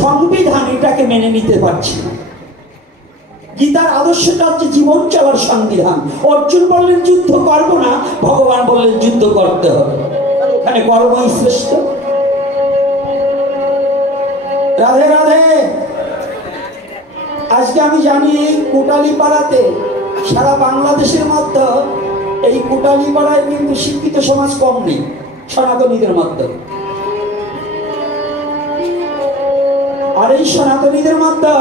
সংবিধান, এটাকে মেনে নিতে পারছি না। গীতার আদর্শটা হচ্ছে জীবন চলার সংবিধান। অর্জুন বললেন যুদ্ধ করবো না, ভগবান বললেন যুদ্ধ করতে হবে। এখানে কর্মই শ্রেষ্ঠ। রাধে রাধে। আজকে আমি জানি এই কোটালি পাড়াতে, সারা বাংলাদেশের মধ্যে এই কোটালি পাড়ায় কিন্তু শিক্ষিত সমাজ কম নেই সনাতনীদের মধ্যে। আর এই সনাতনীদের মধ্যে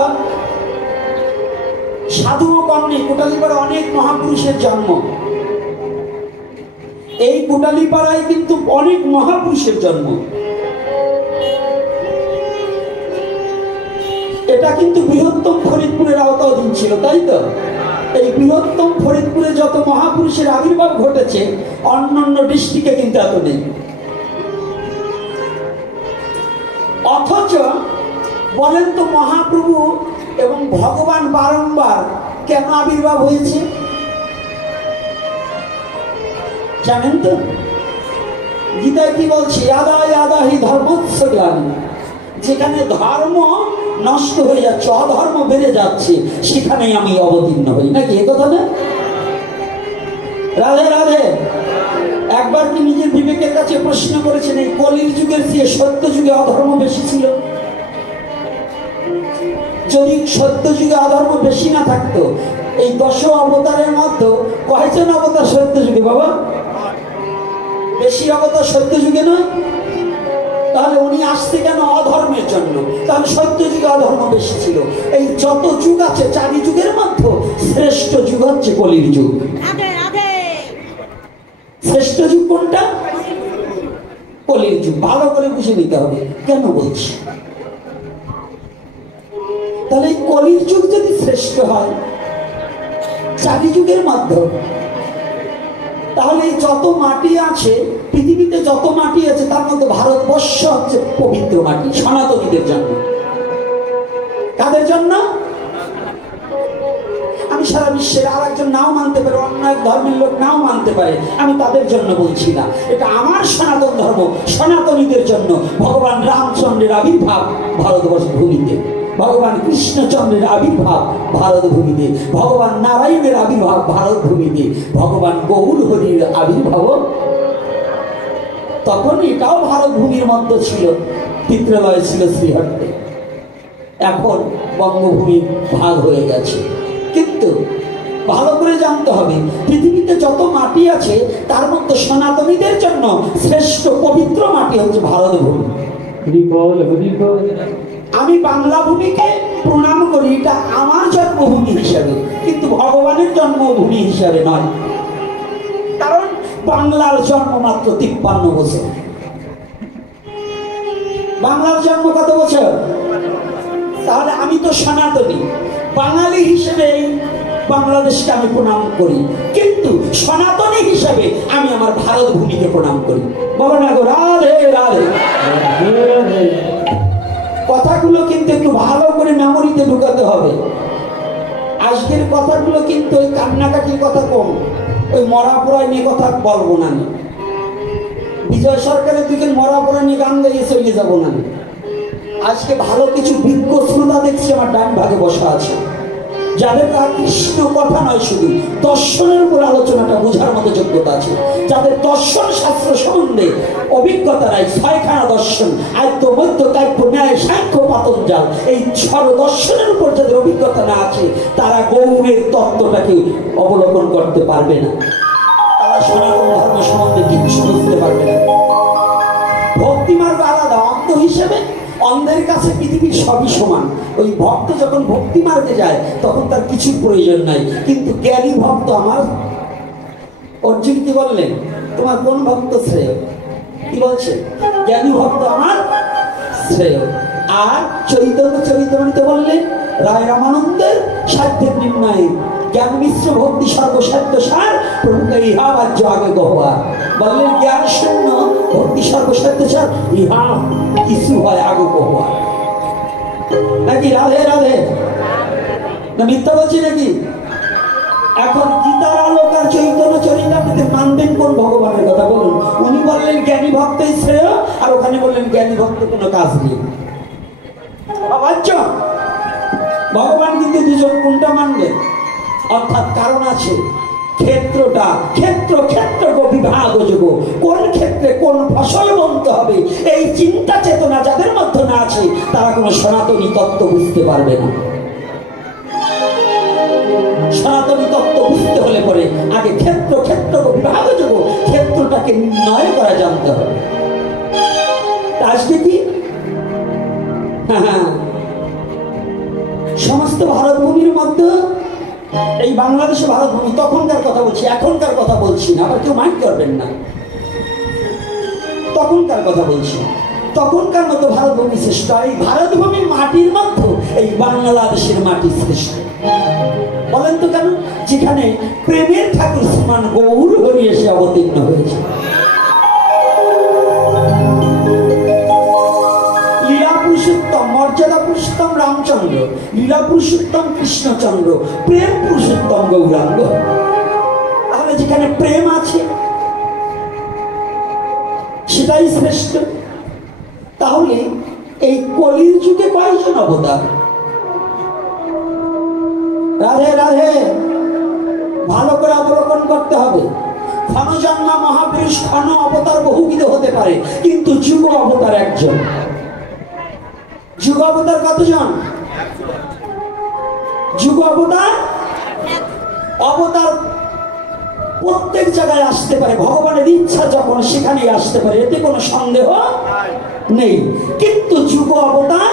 সাধুও কম নেই। কোটালি পাড়া অনেক মহাপুরুষের জন্ম। এই কোটালি পাড়ায় কিন্তু অনেক মহাপুরুষের জন্ম। এটা কিন্তু বৃহত্তম ফরিদপুরের আওতাধীন ছিল, তাই তো? এই বৃহত্তম ফরিদপুরে যত মহাপুরুষের আবির্ভাব ঘটেছে, অন্যান্য ডিস্ট্রিক্টে কিন্তু এত নেই। অথচ বলেন তো মহাপ্রভু এবং ভগবান বারংবার কেন আবির্ভাব হয়েছে জানেন তো? গীতায় কি বলছে? আদা আদা হি ধর্মস্য গ্লানি। যেখানে ধর্ম নষ্ট হয়ে যাচ্ছে, অধর্ম বেড়ে যাচ্ছে, সেখানেই আমি অবতীর্ণ হই, নাকি এ কথা না? রাধে রাধে। একবার কি নিজের বিবেকের কাছে প্রশ্ন করেছেন এই কলির যুগের চেয়ে সত্য যুগে অধর্ম বেশি ছিল? যদি সত্য যুগে অধর্ম বেশি না থাকতো, এই 10 অবতারের মধ্যে কয়জন অবতার সত্য যুগে? বাবা, বেশি অবতার সত্য যুগে নয়? তাহলে উনি আসছে কেন? অধর্মের জন্য। তাহলে সত্য যুগে অধর্ম বেশি ছিল। এই যত যুগ আছে, 4 যুগের মধ্যে শ্রেষ্ঠ যুগ হচ্ছে কলির যুগ। শ্রেষ্ঠ যুগ কোনটা? কলির যুগ। ভালো করে বুঝে নিতে হবে কেন বলছি। তাহলে এই কলির যুগ যদি শ্রেষ্ঠ হয় 4 যুগের মাধ্যমে, তাহলে এই যত মাটি আছে পৃথিবীতে, যত মাটি আছে তার মধ্যে ভারতবর্ষ হচ্ছে পবিত্র মাটি সনাতনীদের জন্য। কাদের জন্য? আমি সারা বিশ্বের আর একজন নাও মানতে পারে, অন্য এক ধর্মের লোক নাও মানতে পারে, আমি তাদের জন্য বলছি না। এটা আমার সনাতন ধর্ম, সনাতনীদের জন্য। ভগবান রামচন্দ্রের আবির্ভাব ভারতবর্ষ ভূমিতে, ভগবান কৃষ্ণচন্দ্রের আবির্ভাব ভারত ভূমিতে, ভগবান নারায়ণের আবির্ভাব ভারত ভূমিতে, ভগবান গৌর হরির আবির্ভাব তখন এটাও ভারত ভূমির মধ্যে ছিল। পিতৃলয় ছিল শ্রীহট্টে। এখন বঙ্গভূমি ভাগ হয়ে গেছে। কিন্তু ভালো করে জানতে হবে, পৃথিবীতে যত মাটি আছে তার মধ্যে সনাতনীদের জন্য শ্রেষ্ঠ পবিত্র মাটি হচ্ছে ভারত ভূমি। আমি বাংলা ভূমিকে প্রণাম করি, এটা আমার জন্মভূমি হিসাবে, কিন্তু ভগবানের জন্মভূমি হিসাবে নয়। কারণ বাংলার জন্ম মাত্র 53 বছর। বাংলার জন্ম কত বছর? তাহলে আমি তো সনাতনী, বাঙালি হিসেবে বাংলাদেশকে আমি প্রণাম করি, কিন্তু সনাতনী হিসেবে আমি আমার ভারত ভূমিকে প্রণাম করি। বলো না গো রাধে রাধে। কথাগুলো কিন্তু একটু ভালো করে মেমোরিতে ঢুকাতে হবে। আজকের কথাগুলো কিন্তু ওই কান্নাকাটির কথা কম, ওই মরা পোড়ায় নিয়ে কথা বলবো না। বিজয় সরকারের দিকে মরা পড়া নিয়ে গান গাইয়ে চলে যাবো না। আজকে ভালো কিছু বিজ্ঞ শ্রোতা দেখছি আমার ডান ভাগে বসা আছে, যাদের কৃষ্ণ কথা নয় শুধু দর্শনের উপর আলোচনাটা বোঝার মতো যোগ্যতা আছে, যাদের দর্শন শাস্ত্র সম্বন্ধে অভিজ্ঞতা নাই, ছয়খানা দর্শন আদ্য মধ্য কাব্য ন্যায় সাংখ্য পাতঞ্জাল এই দর্শনের উপর যাদের অভিজ্ঞতা না আছে তারা গৌড়ের তত্ত্বটাকে অবলোকন করতে পারবে না, তারা সনাতন ধর্ম সম্বন্ধে কিছু বুঝতে পারবে না। ভক্তিমার্গ আলাদা, অন্ধ হিসেবে অন্ধের কাছে পৃথিবীর সবই সমান। ওই ভক্ত যখন ভক্তি মার্গে যায় তখন তার কিছু প্রয়োজন নাই, কিন্তু জ্ঞানী ভক্ত আমার অর্জুন কি বললেন, তোমার কোন ভক্ত শ্রেয়? কি বলছে? জ্ঞানী ভক্ত আমার শ্রেয়। আর চৈতন্য চরিতামৃত বললেন রায় রামানন্দের সাধ্যের নির্ণয়ে জ্ঞান মিশ্র ভক্তি সর্বসাধ্য সার প্রভুকে ইহা বাহ্য আগে গহ্বর। বললেন জ্ঞান শূন্য ভক্তি সর্বসাধ্য সার, ইহা কিছু হয় আগে গহ্বর। নাকি রাধে রাধে না মিথ্যা বলছি নাকি? এখন গীতার আলোক আর চৈতন্য চরিতামৃতে মানবেন কোন ভগবানের কথা বলুন? উনি বললেন জ্ঞানী ভক্তই শ্রেয়, আর ওখানে বললেন জ্ঞানী ভক্ত কোনো কাজ নেই। ভগবান কিন্তু দুজন কোনটা মানবেন? অর্থাৎ কারণ আছে, ক্ষেত্রটা ক্ষেত্র ক্ষেত্র বিভাগ যোগ, কোন ক্ষেত্রে কোন ফসল বলতে হবে এই চিন্তা চেতনা যাদের মধ্যে না আছে তারা কোনো সনাতনী তত্ত্ব বুঝতে পারবে না। সনাতনী তত্ত্ব বুঝতে হলে পরে আগে ক্ষেত্র ক্ষেত্র বিভাগ যোগ ক্ষেত্রটাকে নির্ণয় করা জানতে হবে। আজকে কি সমস্ত ভারত ভূমির মধ্যে এই বাংলাদেশে ভারত ভূমি, তখনকার কথা বলছি, এখনকার কথা বলছি না, আবার কেউ মাইন্ড করবেন না। তখনকার কথা বলছি, তখনকার মতো ভারত ভূমি শ্রেষ্ঠ। আর এই ভারত ভূমির মাটির মধ্যে এই বাংলাদেশের মাটি শ্রেষ্ঠ। বলেন তো কেন? যেখানে প্রেমের ঠাকুর শ্রীমান গৌর হরি এসে অবতীর্ণ হয়েছে। পুরুষোত্তম, মর্যাদা পুরুষোত্তম রামচন্দ্র, লীলা পুরুষোত্তম কৃষ্ণচন্দ্র, প্রেম পুরুষোত্তম গৌরাঙ্গ। তাহলে যেখানে প্রেম আছে সেটাই শ্রেষ্ঠ। তাহলে এই কলির যুগে কয়জন অবতার? রাধে রাধে, ভালো করে অবলোকন করতে হবে। ক্ষণজন্ম মহাপুরুষ, ক্ষণ অবতার বহুবিধ হতে পারে, কিন্তু যুগ অবতার একজন। যুগ অবতার কতজন? যুগ অবতার অবতার প্রত্যেক জায়গায় আসতে পারে, ভগবানের ইচ্ছা যখন সেখানেই আসতে পারে, এতে কোনো সন্দেহ নেই। কিন্তু যুগ অবতার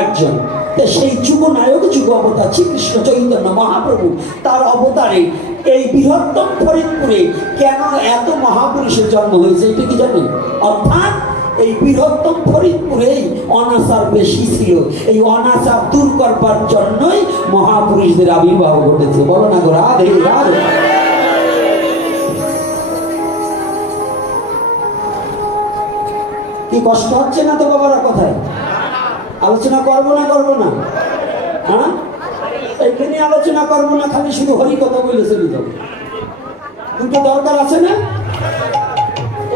একজন, সেই যুগ নায়ক যুগ অবতার শ্রীকৃষ্ণ চৈতন্য মহাপ্রভু। তার অবতারে এই বৃহত্তম ফরিদপুরে কেন এত মহাপুরুষের জন্ম হয়েছে এটা কি জানেন? অর্থাৎ এই বৃহত্তম ফরিদপুরেই অনাচার বেশি ছিল, এই অনাচার দূর করবার জন্যই মহাপুরুষদের আবির্ভাব ঘটেছে। বলো না গো রাধে রাধে। কি কষ্ট হচ্ছে না তো বাবারা? কোথায় আলোচনা করবো না করবো না? হ্যাঁ, এইখানে আলোচনা করবো না, খালি শুধু হরি কথা বলে চলে যাবো। দুটো দরকার আছে না?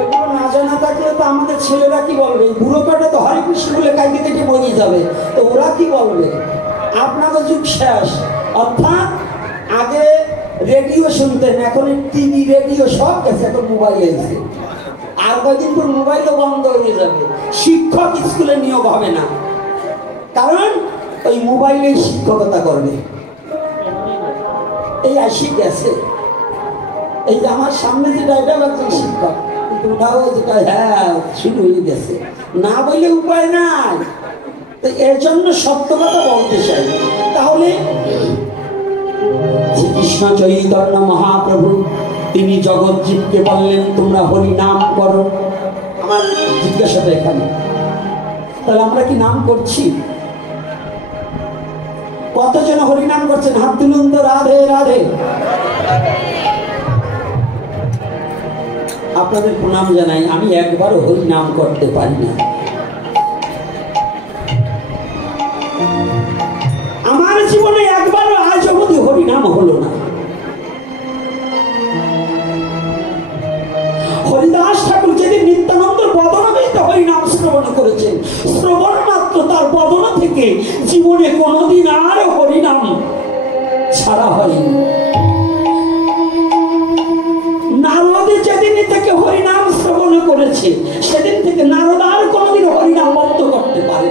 এগুলো না জানা থাকলে তো আমাদের ছেলেরা কি বলবে? বুড়ো কাটা তো হরে কৃষ্ণ বলে কাইতে কেটে মরে যাবে, তো ওরা কি বলবে? আপনাদের যুগ শেষ। অর্থাৎ আগে রেডিও শুনতেন, এখন টিভি রেডিও সব গেছে, এখন মোবাইল এসেছে। আর কয়েকদিন পর মোবাইলও বন্ধ হয়ে যাবে, শিক্ষক স্কুলে নিয়োগ হবে না, কারণ ওই মোবাইলে শিক্ষকতা করবে। এই আসি গেছে, এই যে আমার সামনে যেটা এটা একজন শিক্ষক, ওটাও যেটা হ্যাঁ শুরু হয়ে গেছে, না বললে উপায় নাই। তো এর জন্য সত্য কথা বলতে চাই। তাহলে শ্রীকৃষ্ণ চৈতন্য মহাপ্রভু তিনি জগৎজীবকে বললেন তোমরা হরি নাম করো। আমার জিজ্ঞাসাটা এখানে, তাহলে আমরা কি নাম করছি? কতজন হরি নাম করছেন? হাত তুলুন তো। রাধে রাধে। আপনাদের প্রণাম জানাই, আমি একবারও হরি নাম করতে পারি না। আমার জীবনে একবারও আজ অবধি হরি নাম হলো না। হরিদাস ঠাকুর সেদিন থেকে নারদ আর কোনোদিন হরিনাম বন্ধ করতে পারে।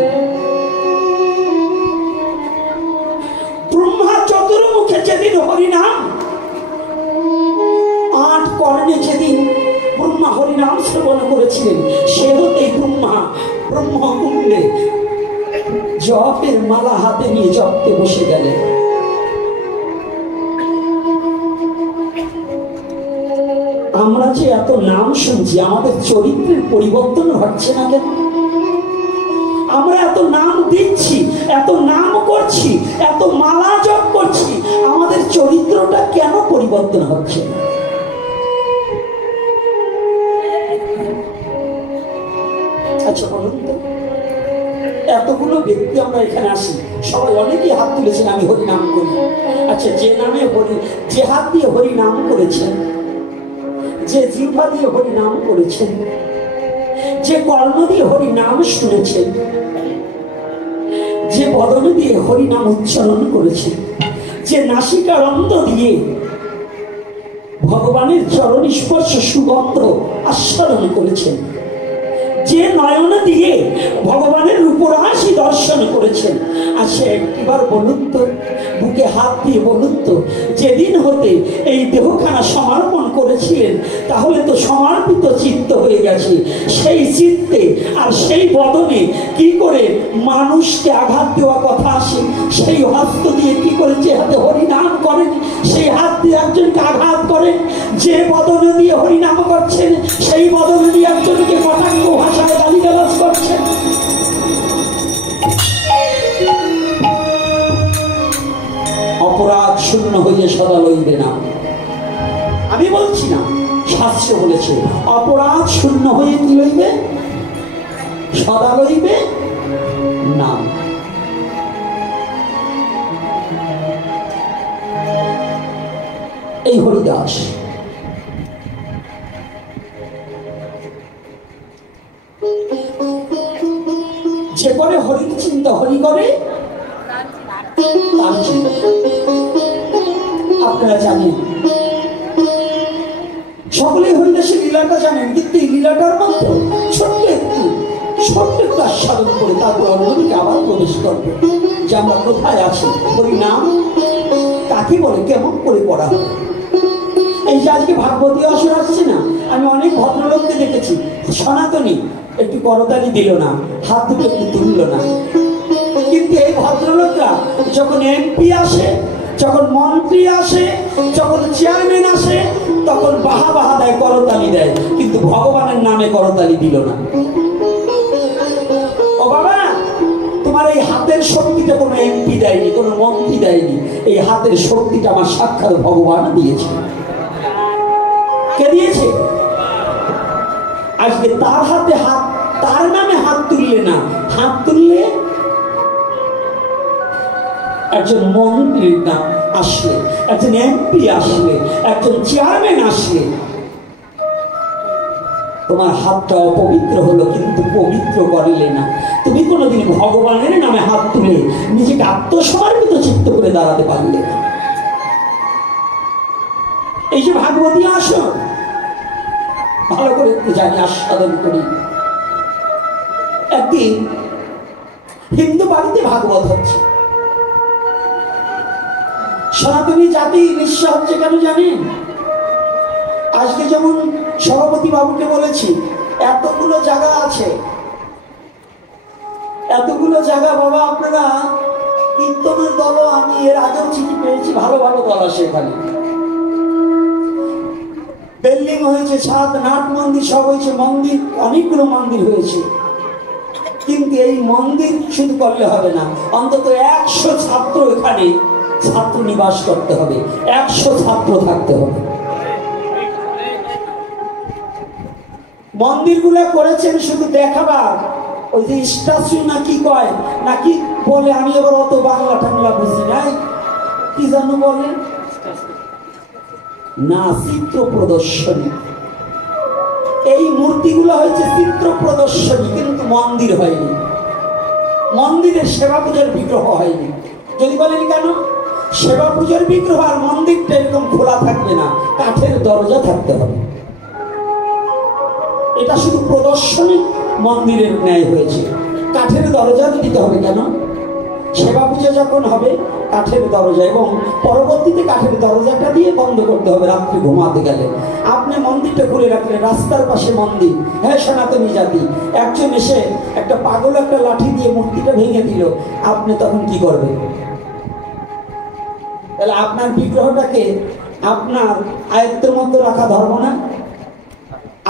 ব্রহ্মা চতুর্মুখে যেদিন হরিনাম 8 কর্ণে যেদিন ব্রহ্মা হরিনাম শ্রবণ করেছিলেন, সে হতেই ব্রহ্মা ব্রহ্মকুণ্ডে জপের মালা হাতে নিয়ে জপতে বসে গেলেন। আমরা যে এত নাম শুনছি, আমাদের চরিত্রের পরিবর্তন হচ্ছে না কেন? আমরা এত নাম দিচ্ছি, এত নাম করছি, এত মালা জপ করছি, আমাদের চরিত্রটা কেন পরিবর্তন হচ্ছে না? আচ্ছা বলুন তো, এতগুলো ব্যক্তি আমরা এখানে আসি, সবাই অনেকেই হাত তুলেছেন আমি হরি নাম করি। আচ্ছা, যে নামে হরি, যে হাত দিয়ে হরি নাম করেছেন, যে জিহ্বা দিয়ে হরি নাম করেছেন, যে কর্ণ দিয়ে হরি নাম শুনেছেন, যে বদন দিয়ে হরি নাম উচ্চারণ করেছেন, যে নাসিকার অন্ত দিয়ে ভগবানের চরণ স্পর্শ সুগন্ধ আস্বাদন করেছেন, যে নয়ন দিয়ে ভগবানের রূপরাশি দর্শন করেছেন, আসে একটিবার বলুন তো, বুকে হাত দিয়ে বলুন তো, যেদিন হতে এই দেহখানা সমর্পণ করেছিলেন, তাহলে তো সমর্পিত চিত্ত হয়ে গেছে। সেই চিত্তে আর সেই বদনে কি করে মানুষকে আঘাত দেওয়া কথা আসে? সেই হস্ত দিয়ে কি করে, যে হাতে হরিনাম করেন সেই হাত দিয়ে একজনকে আঘাত করেন, যে বদনে দিয়ে হরিনাম করছেন সেই বদনে দিয়ে একজনকে কটাক্ষ ভাষায় গালিগালাজ করছেন। অপরাধ শূন্য হইলে সদা লইবে না। আমি বলছি না, শাস্ত্র বলেছে অপরাধ শূন্য হয়ে কি লইবে? সদা লইবে না। এই হরিদাস যে করে হরির চিন্তা, হরি করে তার চিন্তা। আপনারা জানেন, সকলেই হরিদাসের লীলাটা জানেন, কিন্তু এই লীলাটার মধ্যে ছোট্ট একটু আস্বাদন করে তারপর অন্যদিকে আবার প্রবেশ করবে যে আমরা কোথায় আছি, হরিনাম কাকে বলে, কেমন করে পড়া হয়। এই যে আজকে ভাগবতী আসর আসছে না, আমি অনেক ভদ্রলোককে দেখেছি, সনাতনী একটু করতালি দিল না, হাত দুটো একটু তুলল না, কিন্তু এই ভদ্রলোকরা যখন এমপি আসে, যখন মন্ত্রী আসে, যখন চেয়ারম্যান আসে, তখন বাহা দেয়, করতালি দেয়, কিন্তু ভগবানের নামে করতালি দিল না। ও বাবা, তোমার এই হাতের শক্তিটা কোনো এমপি দেয়নি, কোনো মন্ত্রী দেয়নি, এই হাতের শক্তিটা আমার সাক্ষাৎ ভগবান দিয়েছে। কে দিয়েছে? আজকে তার হাতে হাত, তার নামে হাত তুললে না, হাত তুললে একজন মন্ত্রীর নাম আসলে, একজন এমপি আসলে, একজন চেয়ারম্যান আসলে, তোমার হাতটা অপবিত্র হলো, কিন্তু পবিত্র করলে না। তুমি কোনোদিন ভগবানের নামে হাত তুলে নিজেকে আত্মসমর্পিত চিত্ত করে দাঁড়াতে পারলে না। এই যে ভাগবতী আসন ভালো করে একটু জানি, আস্বাদন করি। একদিন হিন্দু বাড়িতে ভাগবত হচ্ছে, সনাতনী জাতি নিঃস্ব হচ্ছে কেন জানেন? আজকে যেমন সভাপতি বাবুকে বলেছি, এতগুলো জায়গা আছে, এতগুলো জায়গা বাবা, আপনারা কীর্তনের দলও, আমি এর আগেও চিঠি পেয়েছি, ভালো ভালো দল আসে এখানে, বিল্ডিং হয়েছে, ছাদ, নাট মন্দির সব হয়েছে, মন্দির, অনেকগুলো মন্দির হয়েছে, কিন্তু এই মন্দির শুধু করলে হবে না, অন্তত 100 ছাত্র এখানে ছাত্র নিবাস করতে হবে, 100 ছাত্র থাকতে হবে। মন্দিরগুলো করেছেন শুধু দেখাবার, ওই যে স্ট্যাচু না কি কয় নাকি বলে, আমি এবার অত বাংলা টাংলা বুঝি নাই, কি জানো বলে না, চিত্র প্রদর্শনী। এই মূর্তিগুলো হয়েছে চিত্র প্রদর্শনী, কিন্তু মন্দির হয়নি, মন্দিরের সেবা পূজার বিগ্রহ হয়নি। যদি বলেন কেন? সেবা পূজার বিগ্রহ আর মন্দিরটা এরকম খোলা থাকবে না, কাঠের দরজা থাকতে হবে। এটা শুধু প্রদর্শনী মন্দিরের ন্যায় হয়েছে। কাঠের দরজা দিতে হবে কেন? সেবা পূজা যখন হবে কাঠের দরজা, এবং পরবর্তীতে কাঠের দরজাটা দিয়ে বন্ধ করতে হবে রাত্রে ঘুমাতে গেলে। আপনি মন্দিরটা খুলে রাখলেন, রাস্তার পাশে মন্দির, হ্যাঁ সনাতনী জাতি, একজন এসে একটা পাগল একটা লাঠি দিয়ে মূর্তিটা ভেঙে দিল, আপনি তখন কি করবেন? তাহলে আপনার বিগ্রহটাকে আপনার আয়ত্তের মধ্যে রাখা ধর্ম না?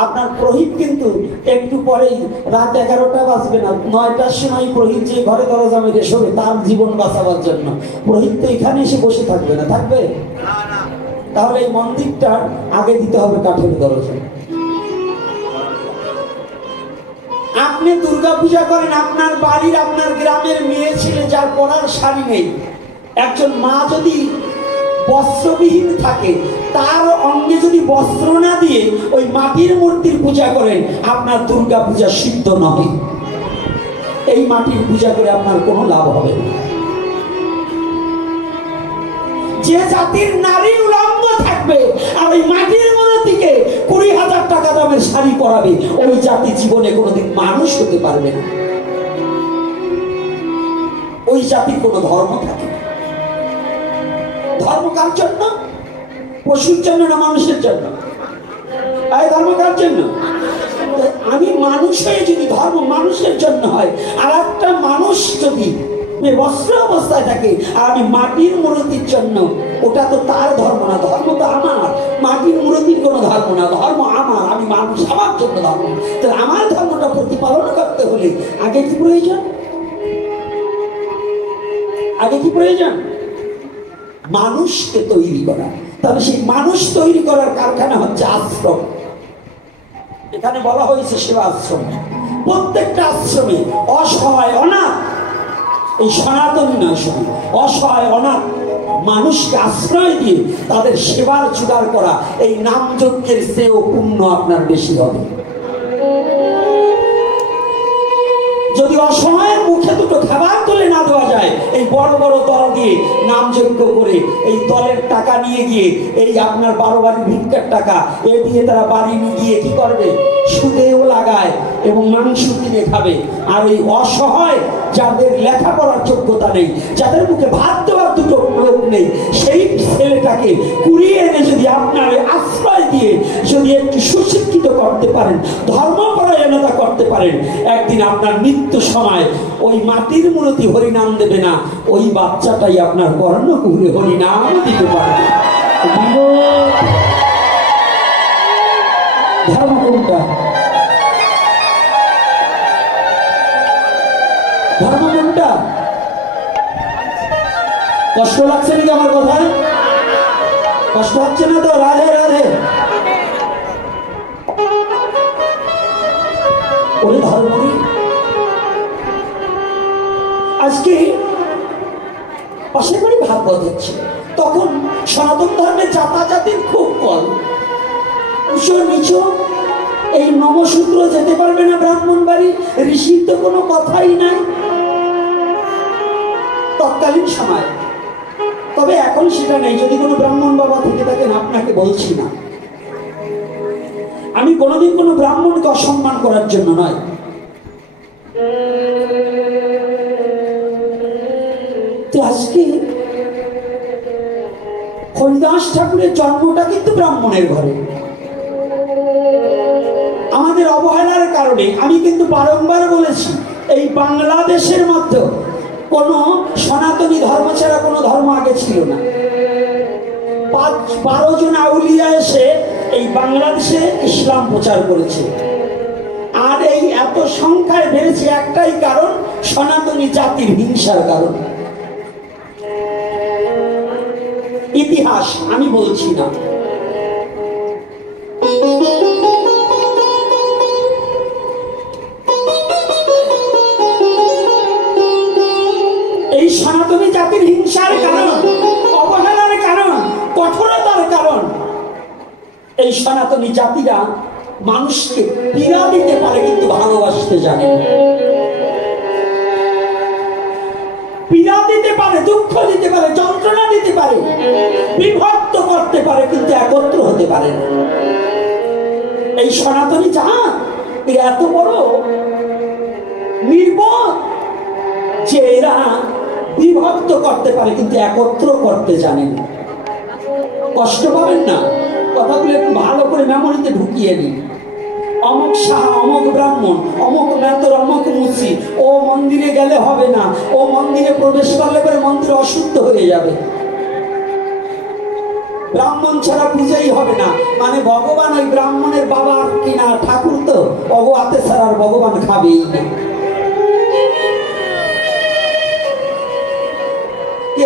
আপনার পুরোহিত কিন্তু একটু পরেই রাত 11টা বাজবে না, 9টার সময় পুরোহিত যে ঘরে দরজা মেরে শোবে তার জীবন বাঁচাবার জন্য, পুরোহিত তো এখানে এসে বসে থাকবে না, থাকবে? তাহলে এই মন্দিরটা আগে দিতে হবে কাঠের দরজা। আপনি দুর্গা পূজা করেন, আপনার বাড়ির আপনার গ্রামের মেয়ে ছেলে যার পরার শাড়ি নেই, একজন মা যদি বস্ত্রবিহীন থাকে, তার অঙ্গে যদি বস্ত্র না দিয়ে ওই মাটির মূর্তির পূজা করেন, আপনার দুর্গা পূজা সিদ্ধ নয়। এই মাটির পূজা করে আপনার কোনো লাভ হবে না। যে জাতির নারী উলঙ্গ থাকবে আর ওই মাটির মূর্তিকে 20,000 টাকা দামের শাড়ি পরাবে, ওই জাতি জীবনে কোনোদিন মানুষ হতে পারবে না। ওই জাতির কোনো ধর্ম থাকে না। ধর্ম কার জন্য? পশুর জন্য না মানুষের জন্য? এই ধর্ম কার জন্য? আমি মানুষ হয়ে যদি ধর্ম মানুষের জন্য হয়, আর একটা মানুষ যদি বস্ত্র অবস্থায় থাকে আর আমি মাটির মূর্তির জন্য, ওটা তো তার ধর্ম না, ধর্ম তো আমার। মাটির মূর্তির কোনো ধর্ম না, ধর্ম আমার, আমি মানুষ, আমার জন্য ধর্ম। তাহলে আমার ধর্মটা প্রতিপালন করতে হলে আগে কি প্রয়োজন? আগে কি প্রয়োজন? মানুষকে তৈরি করা। তবে সেই মানুষ তৈরি করার কারখানা হচ্ছে আশ্রম। এখানে বলা হয়েছে সেবা আশ্রম। প্রত্যেকটা আশ্রমে অসহায় অনাথ, এই সনাতনী নয় শুধু, অসহায় অনাথ মানুষকে আশ্রয় দিয়ে তাদের সেবার জোগাড় করা, এই নাম যজ্ঞের চেয়েও পুণ্য আপনার বেশি হবে। যদি অসহায়ের মুখে দুটো খাবার তুলে না দেওয়া যায়, এই বড় বড় দল দিয়ে নাম যজ্ঞ করে এই দলের টাকা নিয়ে গিয়ে, এই আপনার 12 বাড়ির ভিক্ষার টাকা এ দিয়ে তারা বাড়ি নিয়ে গিয়ে কি করবে? সুদেও লাগায় এবং মাংস কিনে খাবে। আর এই অসহায় যাদের লেখাপড়ার যোগ্যতা নেই, যাদের মুখে ভাত দেওয়ার দুটো লোক নেই, সেই ছেলেটাকে কুড়িয়ে এনে যদি আপনার আশ্রয় দিয়ে যদি একটু সুশিক্ষিত করতে পারেন, ধর্মপরায়ণতা করতে পারেন, একদিন আপনার মৃত্যু সময় ওই মাটির মূর্তি হরিনাম দেবে না, ওই বাচ্চাটাই আপনার কর্ণকুহরে হরিনাম দিতে পারবে। ধর্ম কোনটা? ধর্ম কোনটা? কষ্ট লাগছে নাকি আমার কথায়? কষ্ট হচ্ছে না তো? রাধে রাধে। ওই ধর্মই আজকে পাশে বাড়ি ভাগবত হচ্ছে, তখন সনাতন ধর্মের জাতাজাতির খুব কল, উঁচু নিচু, এই নমসূত্র যেতে পারবে না ব্রাহ্মণ বাড়ি, ঋষির তো কোনো কথাই নাই তৎকালীন সময়। তবে এখন সেটা নেই। যদি কোনো ব্রাহ্মণ বাবা থেকে থাকেন, আপনাকে বলছি না, আমি কোনোদিন কোনো ব্রাহ্মণকে অসম্মান করার জন্য নয়। আজকে হরিদাস ঠাকুরের জন্মটা কিন্তু ব্রাহ্মণের ঘরে। আমাদের অবহেলার কারণে, আমি কিন্তু বারংবার বলেছি, এই বাংলাদেশের মধ্যে কোনো সনাতনী ধর্ম ছাড়া কোনো ধর্ম আগে ছিল না। 12 জন আউলিয়া এসে এই বাংলাদেশে ইসলাম প্রচার করেছে। আর এই এত সংখ্যায় বেড়েছে একটাই কারণ, সনাতনী জাতির হিংসার কারণ। ইতিহাস আমি বলছি না। এই সনাতনী জাতির হিংসার কারণ, অবহেলার কারণ, কঠোরতার কারণ, এই সনাতনী জাতিরা মানুষকে পীড়া দিতে পারে কিন্তু ভালোবাসতে জানে না। পীড়া দিতে পারে, দুঃখ দিতে পারে, যন্ত্রণা দিতে পারে, বিভক্ত করতে পারে, কিন্তু একত্র হতে পারে না। এই সনাতনী জাত এত বড় নির্বোধ যে এরা বিভক্ত করতে পারে কিন্তু একত্র করতে জানে না। কষ্ট পাবেন না, কথাগুলো একটু ভালো করে মেমোরিতে ঢুকিয়ে নিন। অমুক সাহা, অমুক ব্রাহ্মণ, অমুক মেতর, অমুক মুসি, ও মন্দিরে গেলে হবে না, ও মন্দিরে প্রবেশ করলে পরে মন্দির অশুদ্ধ হয়ে যাবে, ব্রাহ্মণ ছাড়া পূজাই হবে না। মানে ভগবান ওই ব্রাহ্মণের বাবা কিনা ঠাকুর, তো ভগবাতে ছাড়া আর ভগবান খাবেই না।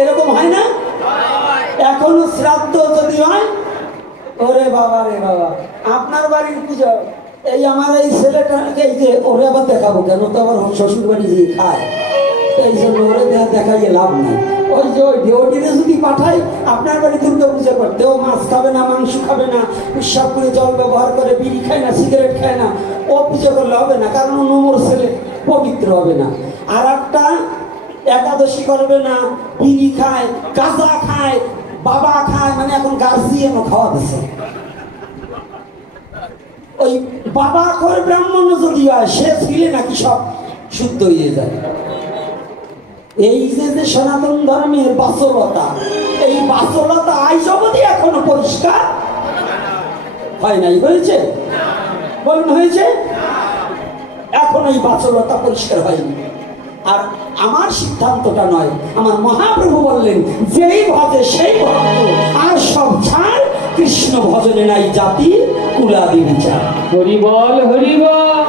এরকম হয় না? এখনো শ্রাদ্ধ যদি হয়, ওরে বাবা রে বাবা, আপনার বাড়ির পুজো, এই আমার এই ছেলেটাকে এই যে ওরে আবার দেখাবো কেন, তো আবার শ্বশুর বাড়ি যে খায়, এই জন্য ওরে দেখাইয়ে লাভ নাই। ওই যে ওই ডিওটিরে যদি পাঠাই আপনার বাড়ি দুর্গা পুজো করতে, ও মাছ খাবে না, মাংস খাবে না, উৎসব করে জল ব্যবহার করে, বিড়ি খায় না, সিগারেট খায় না, ও পুজো করলে হবে না, কারণ ও নোংর ছেলে, পবিত্র হবে না। আর একটা একাদশী করবে না, বিড়ি খায়, গাঁজা খায়, বাবা খায়, মানে এখন গার্জিয়ানও খাওয়া দিচ্ছে। ওই বাবা করে ব্রাহ্মণ যদি হয়, সে ছিলে নাকি সব শুদ্ধ হয়ে যায়। এই যে সনাতন ধর্মের বাসলতা, এই বাসলতা আজ অবধি এখনো পরিষ্কার হয় নাই। হয়েছে? বলুন হয়েছে? এখন এই বাসলতা পরিষ্কার হয়নি। আর আমার সিদ্ধান্তটা নয়, আমার মহাপ্রভু বললেন, যেই ভজে সেই ভক্ত, আর সব ছাড়, কৃষ্ণ ভজনে নাই জাতি কুলাদি বিচার। হরি বল, হরি বল।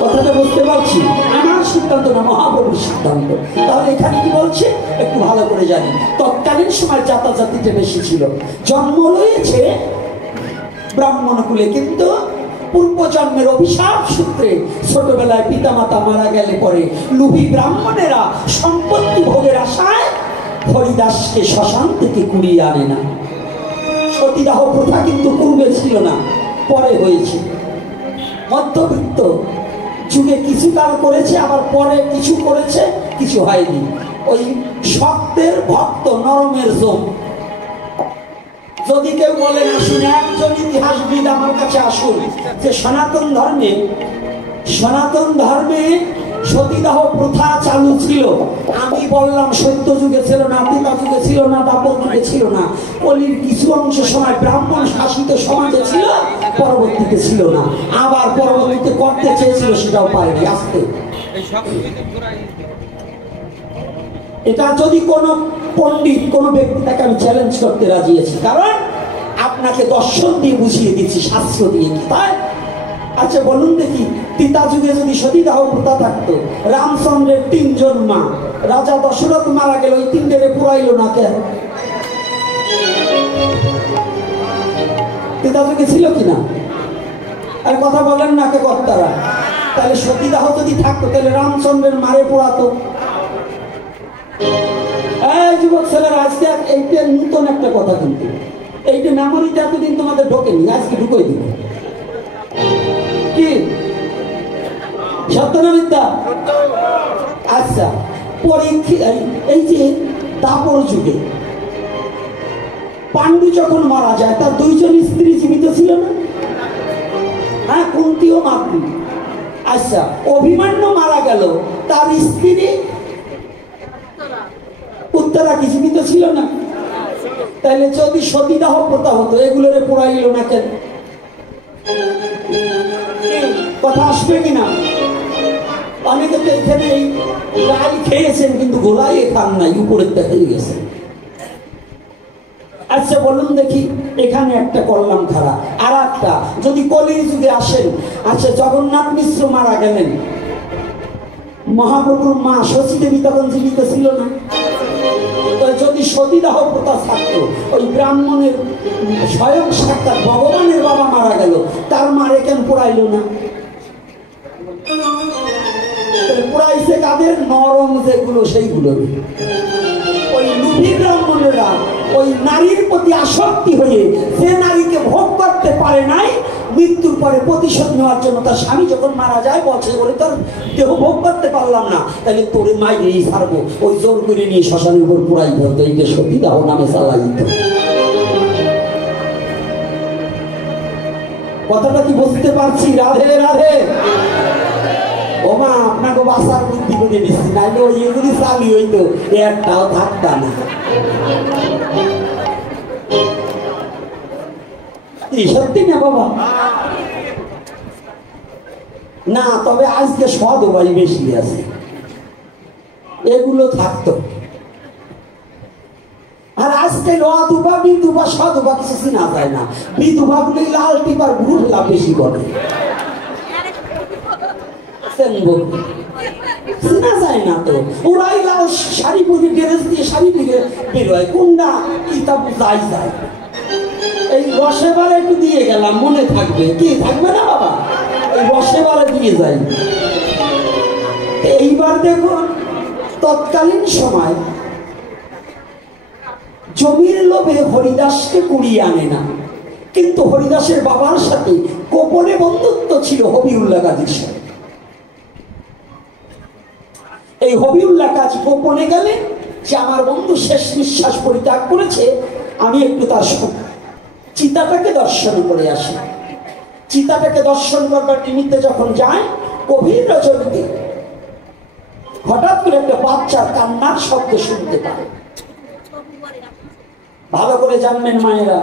কথাটা বুঝতে পারছি? আমার সিদ্ধান্ত না, মহাপ্রভুর সিদ্ধান্ত। তাহলে এখানে কি বলছে একটু ভালো করে জানি। তৎকালীন সময় জাতাজাতিটা বেশি ছিল, জন্ম রয়েছে ব্রাহ্মণ কুলে, কিন্তু পূর্ব জন্মের অভিশাপ সূত্রে ছোটবেলায় পিতামাতা মারা গেলে পরে লুভি ব্রাহ্মণেরা সম্পত্তি ভোগের আশায় হরিদাসকে শ্মশান থেকে কুড়িয়ে আনে না। সতীদাহ প্রথা কিন্তু পূর্বে ছিল না, পরে হয়েছে। মধ্যবিত্ত যুগে কিছু কাল করেছে, আবার পরে কিছু করেছে, কিছু হয়নি। ওই শক্তের ভক্ত নরমের জম। যদি কেউ বলেন আসুন, একজন ইতিহাসবিদ আমার কাছে আসুন, যে সনাতন ধর্মে সতীদাহ প্রথা চালু ছিল। আমি বললাম সত্য যুগে ছিল না, ত্রেতা যুগে ছিল না, দ্বাপর যুগে ছিল না, কলির কিছু অংশ সময় ব্রাহ্মণ শাসিত সমাজে ছিল, পরবর্তীতে ছিল না, আবার পরবর্তীতে করতে চেয়েছিল, সেটাও পারেনি। আসতে এটা যদি কোনো পণ্ডিত, কোনো ব্যক্তি, তাকে আমি চ্যালেঞ্জ করতে রাজি আছি, কারণ আপনাকে দর্শন দিয়ে বুঝিয়ে দিচ্ছি, শাস্ত্র দিয়ে কি তাই। আচ্ছা বলুন দেখি, ত্রেতা যুগে যদি সতীদাহ প্রথা থাকতো, রামচন্দ্রের 3 জন মা, রাজা দশরথ মারা গেল, ওই 3 পুরাইল না কেন? ত্রেতা যুগে ছিল কিনা? আর কথা বলেন না কে কর্তারা? তাহলে সতীদাহ যদি থাকতো, তাহলে রামচন্দ্রের মারে পোড়াতো। যুবক ছেলেরা, আজকে এইটা নতুন একটা কথা, কিন্তু এইটা মেমোরিতে এতদিন তোমাদের ঢোকেনি, আজকে ঢুকে দিল। কি সত্য না মিথ্যা? আচ্ছা, এই যে দাপর যুগে পাণ্ডু যখন মারা যায়, তার 2 জন স্ত্রী জীবিত ছিল না? হ্যাঁ, কুন্তী ও মাতৃ। আচ্ছা, অভিমন্যু মারা গেল, তার স্ত্রী উত্তরা কি জীবিত ছিল না? তাহলে যদি সতীদাহ প্রথা হতো, এগুলোরে পোড়াইল না কেন? কথা আসবে কিনা? অনেকে তো এখানে ডাল খেয়েছেন, কিন্তু গোলাই খান নাই, উপরের দেখাই গেছেন। আচ্ছা বলুন দেখি, এখানে একটা করলাম খারাপ, আর একটা যদি কলির যুগে আসেন। আচ্ছা, জগন্নাথ মিশ্র মারা গেলেন, মহাপ্রভুর মা শচী দেবী তখন জীবিত ছিল না? যদি সতীদাহ প্রথা থাকতো, ওই ব্রাহ্মণের স্বয়ং সাক্ষাৎ ভগবানের বাবা মারা গেল, তার মারে কেন পোড়াইল না? পোড়াইছে কাদের? নরম যেগুলো, সেইগুলো। ওই লুভি ব্রাহ্মণেরা ওই নারীর প্রতি আসক্তি হয়ে, যে নারীকে ভোগ করতে পারে নাই, মৃত্যুর পরে প্রতিশোধ নেওয়ার জন্য তার স্বামী যখন মারা যায়, বলছে ওরে তোর দেহ ভোগ করতে পারলাম না, তাহলে তোরে মাইরেই ছাড়বো, ওই জোর করে নিয়ে শ্মশানের উপর পোড়াই ধরতো। এইটা সতীদাহ নামে চালাইত। কথাটা কি বুঝতে পারছি? রাধে রাধে। ও মা, আপনাকে বাসার বুদ্ধি করে দিচ্ছি, নাইলে ওই এগুলি চালু হইতো একটাও থাকতা না। সত্যি না বাবা? না, তবে আজকে সদবাই বেশি আছে, এগুলো থাকতো। আর আজকে দুবা বিধুবা সদবা কিছু চিনা যায় না। বিধুবা গুলি লাল টিপার ভুলা বেশি বলে, চিনা যায় না তো। ওরাই লাল শাড়ি পরে ড্রেস দিয়ে শাড়ি দিয়ে বেরোয়, কোনটা কিতাব যাই যায়। এই রসেবারে একটু দিয়ে গেলাম, মনে থাকবে কি থাকবে না বাবা? এই রসেবারে দিয়ে যাই। এইবার দেখুন, তৎকালীন সময় জমির লোভে হরিদাসকে কুড়িয়ে আনে না, কিন্তু হরিদাসের বাবার সাথে গোপনে বন্ধুত্ব ছিল হবিউল্লাহ গাজীর সাথে। এই হবিউল্লাহ গাজী গোপনে গেলে যে আমার বন্ধু শেষ নিঃশ্বাস পরিত্যাগ করেছে, আমি একটু তার চিতাটাকে দর্শন করে আসি। চিতাটাকে দর্শন করবার নিমিত্তে যখন যায়, গভীর রজনীতে হঠাৎ করে একটা বাচ্চার কান্নার শব্দ শুনতে পায়। ভালো করে জানবেন মায়েরা,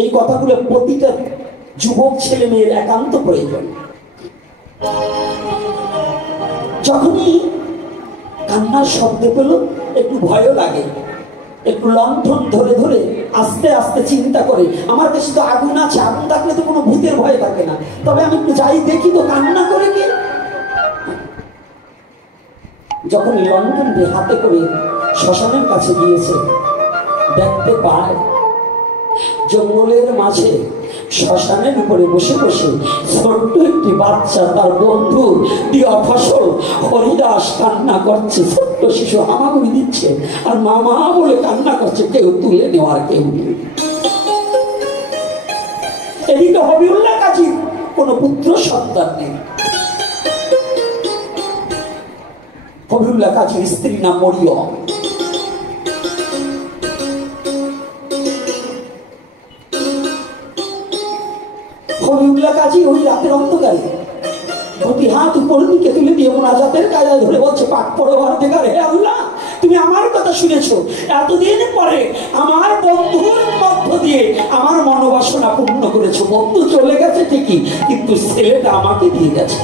এই কথাগুলো প্রতিটা যুবক ছেলে মেয়ের একান্ত প্রয়োজন। যখনই কান্নার শব্দ পেল, একটু ভয়ও লাগে, একটু লণ্ঠন ধরে ধরে আস্তে আস্তে চিন্তা করে, আমার কাছে তো আগুন আছে, আগুন থাকলে তো কোনো ভূতের ভয় থাকে না, তবে আমি একটু যাই দেখি তো কান্না করে কে। যখন লণ্ঠন হাতে করে শ্মশানের কাছে গিয়েছে, দেখতে পায় জঙ্গলের মাঝে শ্মশানের উপরে বসে বসে ছোট্ট একটি বাচ্চা তার বন্ধু দিয়া ফসল হরিদাস কান্না করছে। ছোট্ট শিশু হামাগুড়ি দিচ্ছে আর মামা বলে কান্না করছে, কেউ তুলে নেওয়ার কেউ নেই। এদিকে হবিউল্লাহ গাজীর কোন পুত্র সন্তান নেই। হবিউল্লাহ গাজীর স্ত্রী নাম মরিয়ম। হবিউল্লাহ গাজী ওই রাতের অন্ধকারে দুটি হাত উপরের দিকে তুলে দিয়ে মোনাজাতের কায়দায় ধরে বলছে, পাক পড়বার দেখার, হে আল্লাহ, তুমি আমার কথা শুনেছো, এতদিন পরে আমার বন্ধুর মধ্য দিয়ে আমার মনোবাসনা পূর্ণ করেছো। বন্ধু চলে গেছে ঠিকই, কিন্তু ছেলেটা আমাকে দিয়ে গেছে।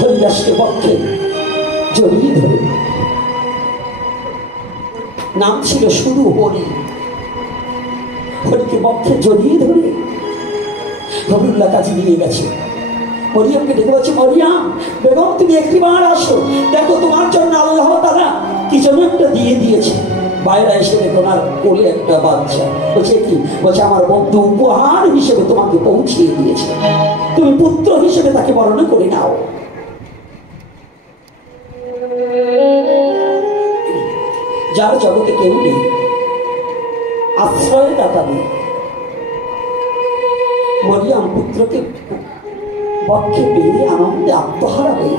হরিদাসকে পক্ষে জড়িয়ে ধরে, নাম ছিল শুধু হরি, হরিকে পক্ষে জড়িয়ে ধরে হবিউল্লাহ গাজী নিয়ে গেছে। মরিয়মকে ডেকে বলছে, মরিয়ম বেগম, তুমি একটিবার আসো, দেখো তোমার জন্য আল্লাহ তাআলা কি যেন একটা দিয়ে দিয়েছে। বাইরে এসে দেখো না, কোলে একটা বাচ্চা। বলছে কি? বলছে আমার বন্ধু উপহার হিসেবে তোমাকে পৌঁছিয়ে দিয়েছে, তুমি পুত্র হিসেবে তাকে বরণ করে নাও। যার জগতে কেউ নেই, আশ্রয় দাতা নেই, মরিয়ম পুত্রকে পক্ষে পেয়ে আনন্দে আত্মহারা হয়ে